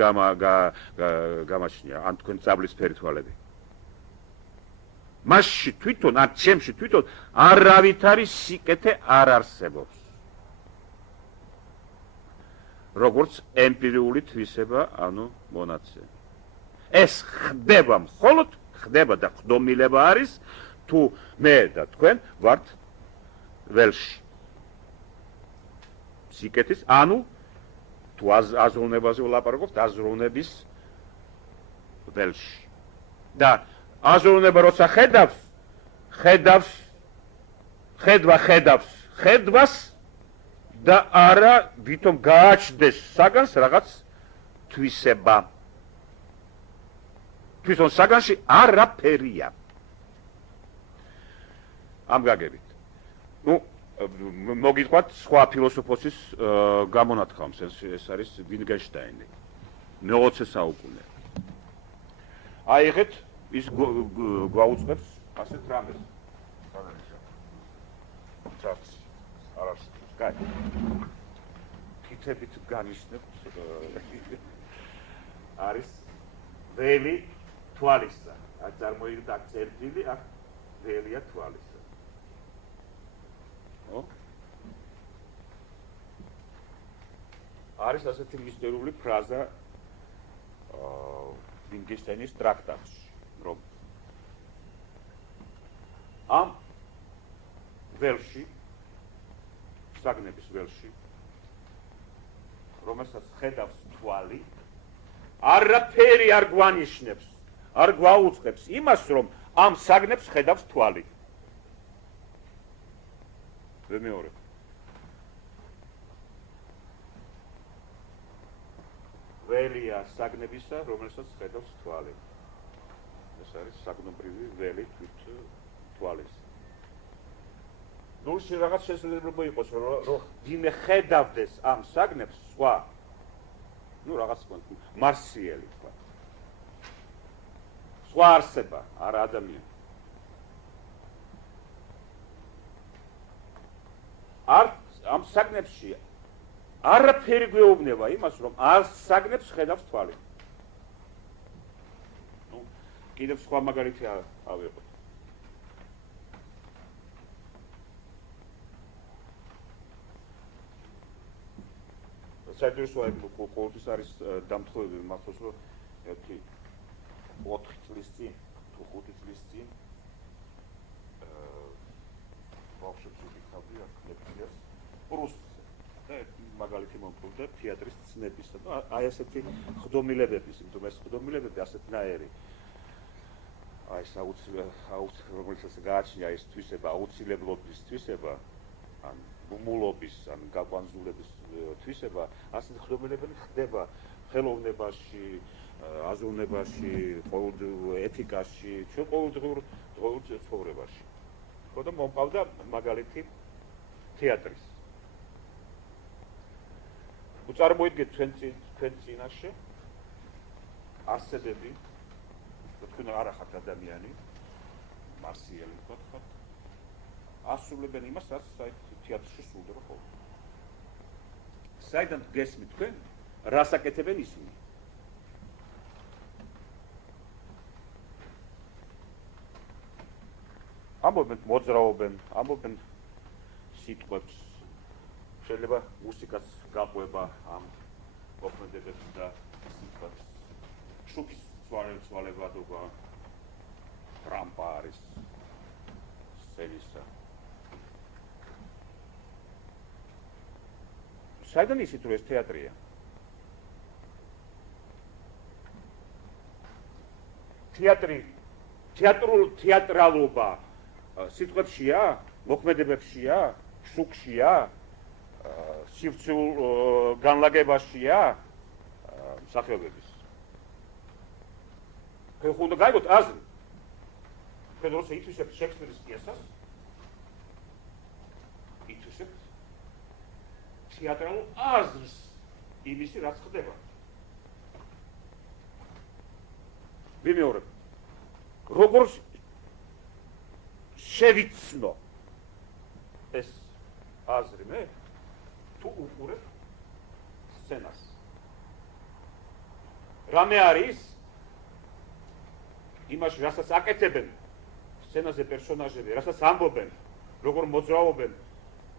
გამაჩნია, ან თქვენ წაბლისფერი თვალები. მასში თვითონ, ან ჩემში თვითონ არავითარი სიკეთე არ არსებობს. როგორც ემპირიული თვისება, ანუ მონაცე. ეს ხდება მხოლოდ, ხდება და ხდომილება არის, თუ მე და თქვენ ვართ ველში. სიკეთის, ანუ თუ აზროვნებაზე ვლაპარაკობთ, აზროვნების ველში. და აზროვნება როცა ხედავს და არა ვითომ გააჩნდეს საგანს რაღაც თვისება. თვითონ საგანში არაფერია. ამ გაგებით. მოგიტყვათ სხვა ფილოსოფოსის გამონათქვამს, ეს არის ვინგენშტაინი. მე-20 საუკუნე. აიღეთ ის გვაუწყებს ასეთ რამეს. ჩარჩი არ არსებობს. კაი. თითებით განიშნებთ არის ველი თვალისა. აქ წარმოიდგინეთ აქ წერტილი, აქ ველია თვალისა. არის ასეთი მისტერიული ფრაზა ვინგენშტაინის ტრაქტატში, რომ ამ ველში, საგნების ველში, რომელსაც ხედავს თვალი, არაფერი არ გვანიშნებს, არ გვაუწყებს იმას, რომ ამ საგნებს ხედავს თვალი. ვემეორებ. ველია საგნებისა, რომელსაც ხედავს თვალი. ეს არის საგნობრივი ველი თვალის. ნულში რაღაც შესაძლებლობა იყოს, რომ ვინმე ხედავდეს ამ საგნებს სხვა ნუ რაღაც მარსიელი თქვა. სხვა არსება, არა ადამიანი. ამ საგნებში არაფერი გვეუბნება იმას, რომ არ საგნებს ხედავს თვალი. ნუ კიდევ სხვა მაგალითი ავიღოთ. საერთაშორისო ყოველთვის არის დამთხოვები მართოს, რომ ერთი 4 წლის წინ თუ 5 წლის წინ ბავშვებს ვიკითხავდი აქ ლექციას რუსეთზე და მაგალითი მომხდოდა თეატრის ცნებისა და აი ასეთი ხდომილებების, იმიტომ ეს ხდომილებები ასეთნაირი აი რომელსაც გააჩნია ეს თვისება, აუცილებლობის თვისება, ან მუმულობის, ან გაკვანზულების თვისება, ასეთი ხდომილებები ხდება ხელოვნებაში, აზროვნებაში, ეთიკაში, ჩვენ ყოველდღიურ ცხოვრებაში. ხო და მომყავდა მაგალითი თეატრის. უწარმოიდგეთ თქვენ წინაშე არსებები, თქვენ არა ხართ ადამიანი, მარსიელი ვთქვათ, ასრულებენ იმას, რაც თეატრში სრულდება ხოლმე. საიდან გესმით თქვენ, რას აკეთებენ ისინი? ამბობენ, მოძრაობენ, ამბობენ სიტყვებს, შეიძლება მუსიკას გაყვება ამ მოქმედებებს და სიტყვებს. შუქის ცვალებადობა, ტრამპა არის სცენისა. საიდან ისიც რომ ეს თეატრია? თეატრალობა სიტყვებშია, მოქმედებებშია, შუქშია, სივრცულ განლაგებაშია, მსახიობების. თქვენ ხო უნდა გაიგოთ აზრი. თქვენ როცა ითვისებთ შექსპირის პიესას, ითვისებთ თეატრალურ აზრს იმისი, რაც ხდება. ვიმეორებ. როგორ შევიცნო ეს აზრი მე თუ უყურებ სცენას. რამე არის იმაში, რასაც აკეთებენ სცენაზე პერსონაჟები, რასაც ამბობენ, როგორ მოძრაობენ,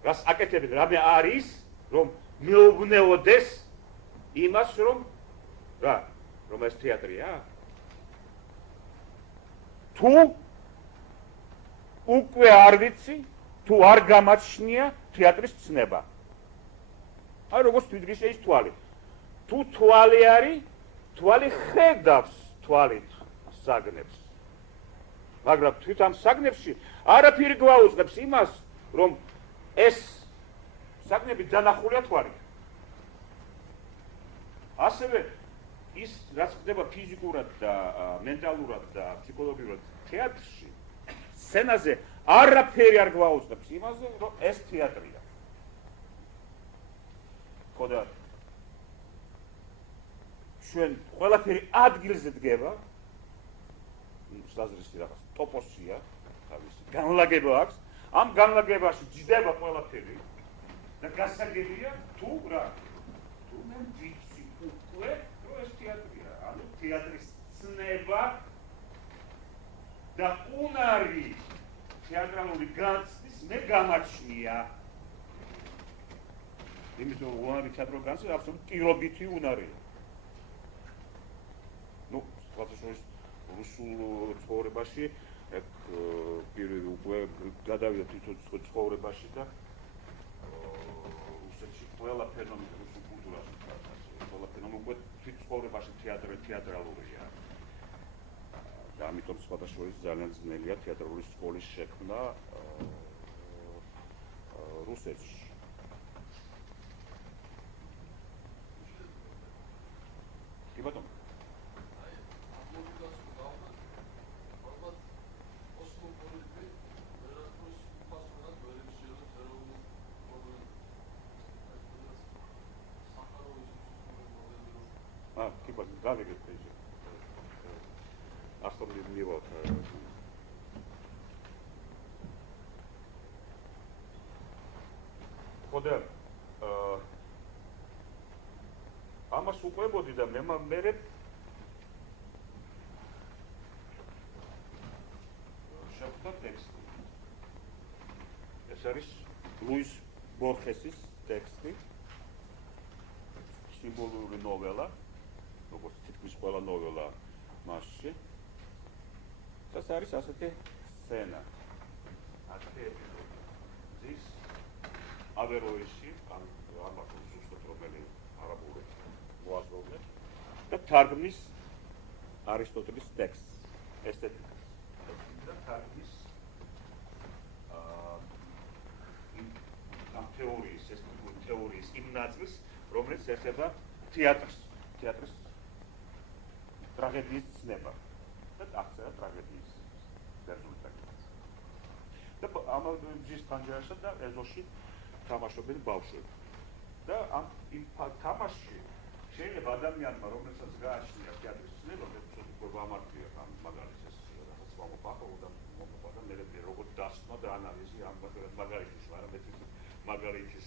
რას აკეთებენ, რამე არის, რომ მეუბნეოდეს იმას, რომ ეს თეატრია? თუ უკვე არ ვიცი, თუ არ გამაჩნია თეატრის ცნება. აი როგორც თვითგიშე ის თვალი. თუ თვალი არის, თვალი ხედავს თვალით საგნებს. მაგრამ თვით ამ საგნებში არაფერი გვაუწყებს იმას, რომ ეს საგნები დანახულია თვალით. ასევე ის რაც ხდება ფიზიკურად და მენტალურად და ფსიქოლოგიურად თეატრში, სცენაზე არაფერი არ გვაუწყებს იმაზე, რომ ეს თეატრია. ხოდა ჩვენ ყველაფერი ადგილზე დგება, საზრისი რაღაც ტოპოსია, თავისი განლაგება აქვს, ამ განლაგებაში ჯდება ყველაფერი და გასაგებია თუ მე ვიცი უკვე, რომ ეს თეატრია, ანუ თეატრის ცნება და უნარი თეატრალური განცდის მე გამაჩნია. იმიტომ რომ უნარი თეატრალური განცდის აბსოლუტურად პირობითი უნარია. ნუ სხვადასხვა რუსულ ცხოვრებაში უკვე გადავიდა თვითონ ცხოვრებაში და რუსეთში ყველა ფენომენი რუსულ კულტურაში ყველა ფენომენი უკვე ცხოვრებაში თეატრალურია. და ამიტომ სხვადასხვა ძალიან ძნელია თეატრალური სკოლის შექმნა რუსეთში. კი ბატონო. შეგებას გავიგეთ ესე. ახლა მივიღოთ ხოდა ამას უყვებოდი და მე შევხვდა ტექსტი. ეს არის ლუის ბორხესის ტექსტი. სიმბოლური ნოველა, როგორც თითქმის ყველა ნოველა მასში. ეს არის ასეთი სცენა. ასეთი ეპიზოდი. ზის ავეროეში, ამას ზუსტად რომელი არაბული მოაზროვნე და თარგმნის არისტოტელის ტექსტს, ესთეტიკას. და თარგმნის ამ თეორიის, ესთეტიკური თეორიის იმ ნაწილს, რომელიც ეხება თეატრს ტრაგედიის ცნება და აღწერა ტრაგედიის ბერძნული ტრაგედიის. და ამ ჯის პანჯერასა და ეზოში თამაშობენ ბავშვები. და იმ თამაშში შეიძლება ადამიანმა, რომელსაც გააჩნია თეატრის ცნება, უფრო გამარტივია ამ მაგალითს, რაღაც მომაყავ და მე როგორ დასმა და ანალიზი ამ მაგალითის, მაგრამ მაგალითის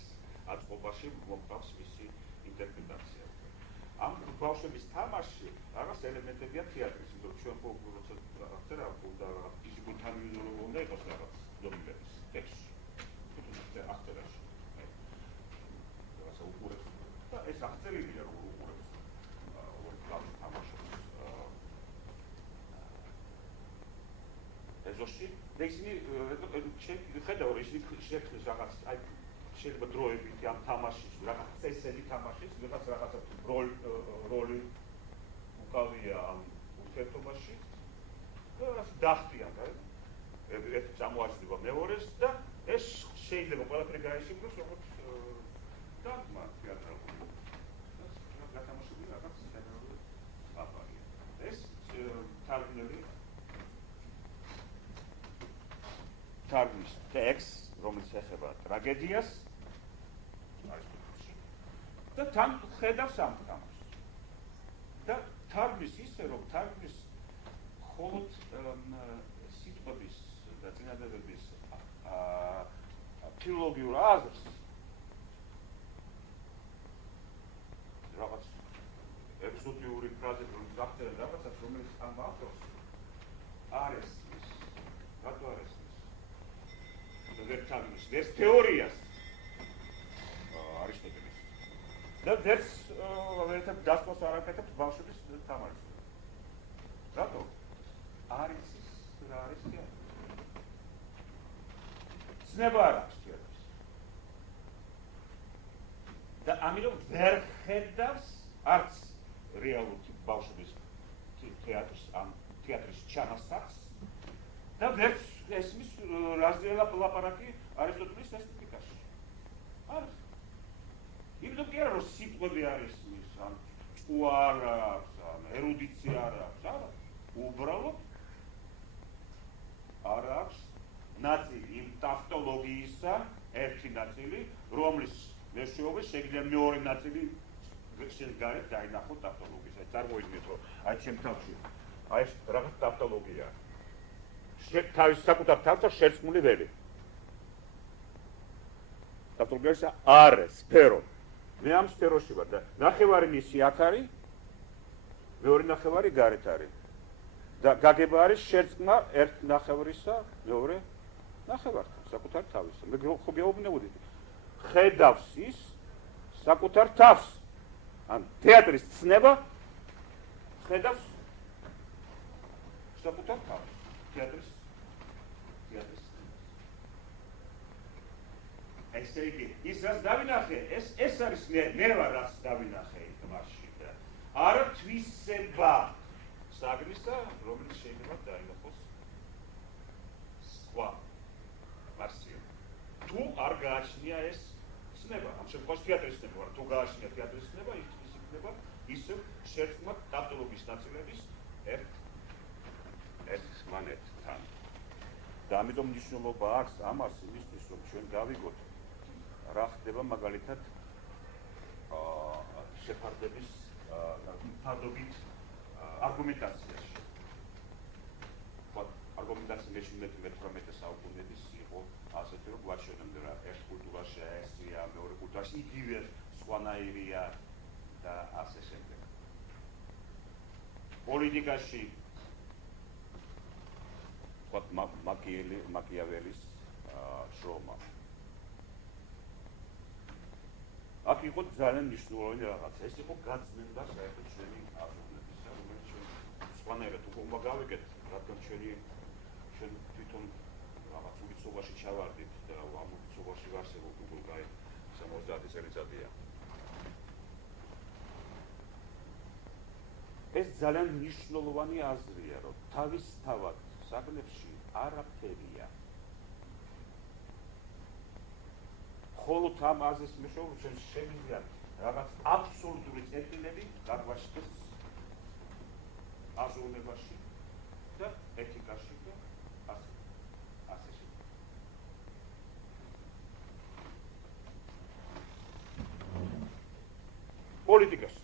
აწყობაში მომყავს მისი ინტერპრეტაცია. ამ ბავშვების თამაში რაღაც ელემენტებია თეატრის, იმიტომ ჩვენ როცა აღწერა უნდა ფიზიკური თანმიმდევრობა უნდა იყოს რაღაც დომინების ტექსტში. აღწერაში. რაღაცა უყურებს და ეს აღწერილია როგორ უყურებს ბავშვი თამაშობს. ეზოში და ისინი ხედავ ისინი შექმნის რაღაც აი შეიძლება დროებით ამ თამაშის რაღაც წესები თამაშის რაღაცა როლი უკავია ამ ურთიერთობაში და დახტიან ერთ წამოაჩდება მეორეს და ეს შეიძლება ყველაფერი გაიშიფროს როგორც დაგმა თეატრალური გათამაშებული რაღაც თეატრალური აფარია. ეს თარგმნის ტექსტს, რომელიც ეხება ტრაგედიას და თან ხედავს ამ თამაშს. და თარგმნის ისე, რომ თარგმნის მხოლოდ სიტყვების და წინადადების ფილოლოგიურ აზრს რაღაც ეპიზოდიური ფრაზები აღწერენ რაღაცას, რომელიც ამ ავტორს არ ესმის, რატო არ ესმის? ვერ თარგმნის ეს თეორიას არისტოტელის და ვერც დასწროს არ აკეთებს ბავშვების თამაშს. რატო? არ იცის რა არის თეატრი. ცნება არ აქვს თეატრის. და ამიტომ ვერ ხედავს არც რეალურ ბავშვების თეატრს, ამ თეატრის ჩანასახს და ვერც ესმის რაზეა ლაპარაკი არისტოტელის ესთეტიკაში. არის. იმიტომ კი არა რომ სიტყვები არ ესმის, ან ჭკუა არ აქვს, ან ერუდიცია არ აქვს, არა. უბრალოდ არ აქვს ნაწილი იმ ტავტოლოგიისა, ერთი ნაწილი, რომლის მეშვეობით შეიძლება მეორე ნაწილი შენ გარეთ დაინახო ტავტოლოგიის. აი წარმოიდგინეთ რომ აი ჩემ თავში აი ეს რაღაც ტავტოლოგია. თავის საკუთარ თავსა შერწყმული ველი. ტავტოლოგიაში არე, სფერო. მე ამ სფეროში ვარ და ნახევარი მისი აქ არის, მეორე ნახევარი გარეთ არის. და გაგება არის შერწყმა ერთ ნახევრისა, მეორე ნახევართან, საკუთარ თავისა. მე ხო გეუბნებოდი. ხედავს ის საკუთარ თავს. ან თეატრის ცნება ხედავს საკუთარ თავს. თეატრის ესე იგი, ის რაც დავინახე, ეს არის მე ვარ რაც დავინახე იქ მასში და არა თვისება საგნისა, რომელიც შეიძლება დაინახოს სხვა მასში. თუ არ გააჩნია ეს ცნება, ამ შემთხვევაში თეატრის ცნება, თუ გააჩნია თეატრის ცნება, ის იქნება ისევ შერწყმად ტავტოლოგიის ნაწილების ერთ მანეთთან. და ამიტომ მნიშვნელობა აქვს ამას იმისთვის, რომ ჩვენ გავიგოთ რა ხდება მაგალითად შეფარდების ფარდობით არგუმენტაციაში. არგუმენტაცია მე-18 საუკუნეების იყო ასეთი, რომ გვაჩვენებდა რა ერთ კულტურაში ესია, მეორე კულტურაში იგივე სხვანაირია და ასე შემდეგ. პოლიტიკაში მაკიაველის შრომა. აქ იყო ძალიან მნიშვნელოვანი რაღაცა. ეს იყო გაწმენდა საერთოდ ჩვენი აზროვნებისა, რომელიც ჩვენ სხვანაირად უკვე გავიგეთ, რადგან ჩვენ თვითონ რაღაც უცობაში ჩავარდით და ამ უცობაში ვარსებობთ უკვე კაი 60 წელიწადია. ეს ძალიან მნიშვნელოვანი აზრია, რომ თავისთავად საგნებში არაფერია. ხოლო ამ აზრის მეშვეობით ჩვენ შეგვიძლია რაღაც აბსოლუტური წერტილები გაგვაშკეს აზროვნებაში და ეთიკაში და ასე შემდეგ. პოლიტიკაში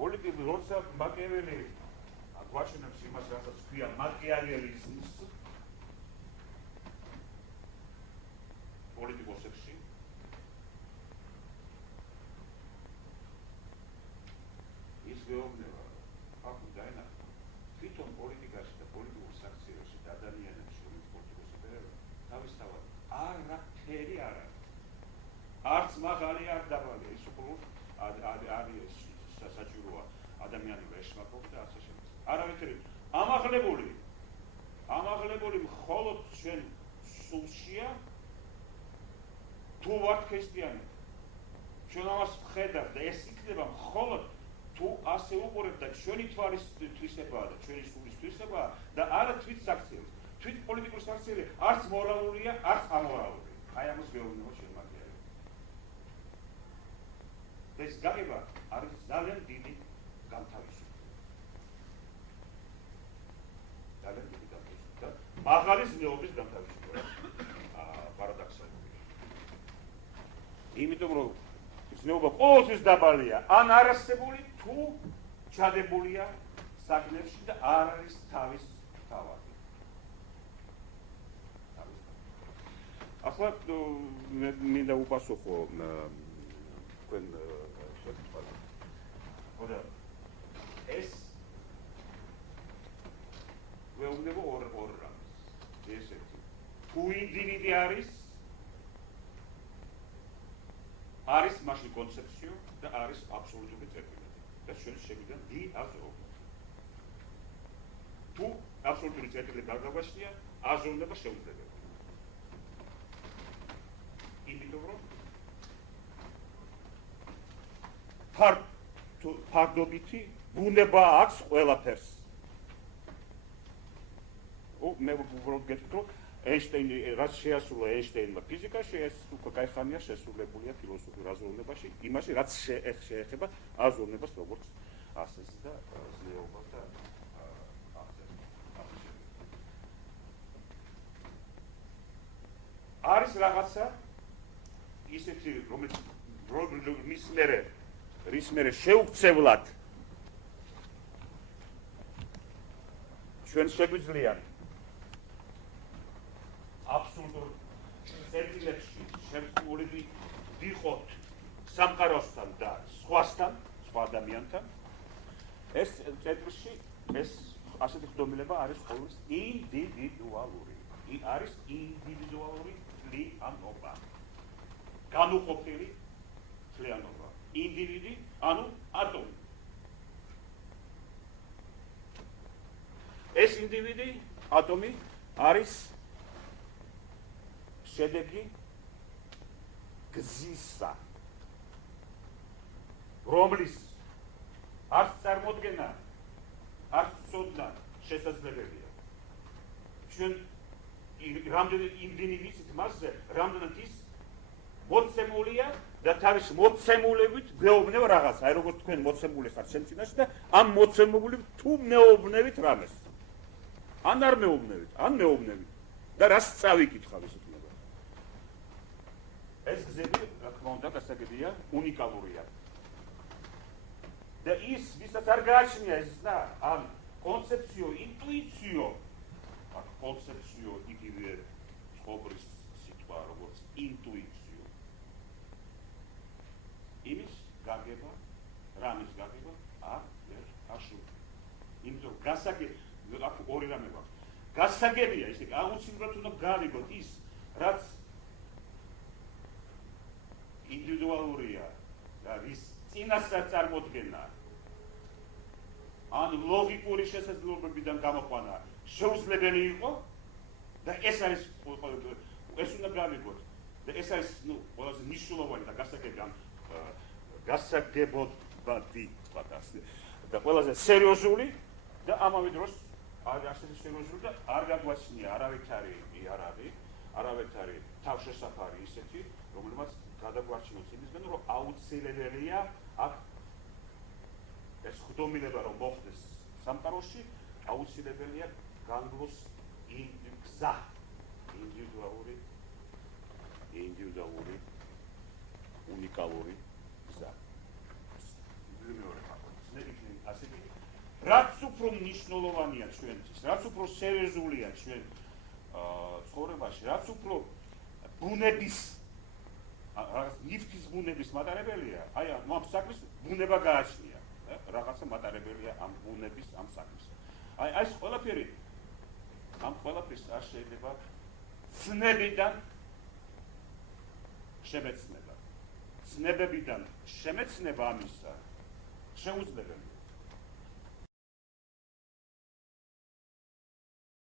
პოლიტიკა როცა მაკიაველი გვაჩვენებს იმას, რასაც ქვია მაკიაველიზმს პოლიტიკოსებში ის გვეუბნება, აქ დაინახა თვითონ პოლიტიკაში და პოლიტიკურ საქციელში ადამიანებს შორის პოლიტიკოსები თავისთავად არაფერი არ არის. არც მაღალი არ დაბალია, ის უბრალოდ არის საჭიროა ადამიანები ეშმაკობ და ასე შემდეგ. არავითარი ამაღლებული მხოლოდ ჩვენ სულშია თუ ვართ ქრისტიანი. ჩვენ ამას ვხედავთ და ეს იქნება მხოლოდ თუ ასე უყურებთ და ჩვენი თვალისთვისებაა და ჩვენი სულის თვისებაა და არა თვით საქციელს. თვით პოლიტიკური საქციელი არც მორალურია, არც ამორალურია. აი ამას გვეუბნება ჩვენ მაკიაველი. ეს გაგება არის ძალიან დიდი განთავისუფლება. ძალიან დიდი განთავისუფლება. მაღალი ზნეობის განთავისუფლება. პარადოქსალურია. იმიტომ რომ ზნეობა ყოველთვის დაბალია, ან არასებული თუ ჩადებულია საქმეებში და არ არის თავის თავადი. ახლა მინდა უპასუხო თქვენ შეკითხვაზე. ხოდა ეს გვეუბნება ორ რამს. ესეთი თუ ინდივიდი არის მაშინ კონცეფციო და არის აბსოლუტური წერტილები. და ჩვენ შეგვიძლია დიდ აზროვნება. თუ აბსოლუტური წერტილები არ გაგვაჩნია, აზროვნება შეუძლებელია. იმიტომ რომ ფარდობითი ბუნება აქვს ყველაფერს. მე უბრალოდ გეტყვით, რომ ეინშტეინი რაც შეასრულა ეინშტეინმა ფიზიკაში, ეს უკვე კაი ხანია შესრულებულია ფილოსოფიურ აზროვნებაში, იმაში რაც შეეხება აზროვნებას როგორც ასეს და ზნეობას და არის რაღაცა ისეთი, რომელიც რის მერე შეუქცევლად ჩვენ შეგვიძლია აბსოლუტურ წერტილებში შემსრულებელი ვიყოთ სამყაროსთან და სხვასთან, სხვა ადამიანთან. ეს წერტილში ეს ასეთი ხდომილება არის ყოველთვის ინდივიდუალური. არის ინდივიდუალური თლიანობა. განუყოფელი თლიანობა. ინდივიდი, ანუ ატომი. ეს ინდივიდი, ატომი არის შედეგი გზისა, რომლის არც წარმოდგენა, არც ცოდნა შესაძლებელია. ჩვენ რამდენად იმდენი ვიცით მასზე, რამდენად ის მოცემულია და თავის მოცემულებით გვეუბნება რაღაცა. აი როგორც თქვენ მოცემული ხართ ჩემ წინაშე და ამ მოცემულებით თუ მეუბნებით რამეს. ან არ მეუბნებით, ან მეუბნებით. და რას წავიკითხავ ეს იქნება. ეს გზები, რა თქმა უნდა, გასაგებია, უნიკალურია. და ის, ვისაც არ გააჩნია ეს და ან კონცეფციო, ინტუიციო, აქ კონცეფციო იგივე ცხოვრის სიტყვა, როგორც ინტუიციო. იმის გაგება, რამის გაგება არ აშუქება. იმიტომ გასაგებია, აქ ორი რამე გვაქვს. გასაგებია, ისე აუცილებლად უნდა გავიგოთ ის, რაც ინდივიდუალურია და რის წინასაც წარმოდგენა ან ლოგიკური შესაძლებლობებიდან გამოყვანა შეუძლებელი იყო და ეს არის ეს უნდა გავიგოთ და ეს არის ყველაზე მნიშვნელოვანი და გასაგებოდი და ყველაზე სერიოზული და ამავე დროს ასეთი სერიოზული და არ გაგვაჩნია არავითარი თავშესაფარი ისეთი რომელმაც გადაგვარჩინოს იმისგან რომ აუცილებელია აქ ეს ხდომილება რომ მოხდეს სამყაროში აუცილებელია განვლოს გზა ინდივიდუალური უნიკალური გზა რაც უფრო მნიშვნელოვანია ჩვენთვის რაც უფრო სერიოზულია ჩვენ ცხოვრებაში რაც უფრო ბუნების რაღაც ნიფტის ბუნების მატარებელია, აი ამ საქმის ბუნება გააჩნია, რაღაცა მატარებელია ამ ბუნების ამ საქმის. აი ეს ყველაფერი ამ ყველაფრის არ შეიძლება ცნებიდან შემეცნება. ცნებებიდან შემეცნება ამისა შეუძლებელია.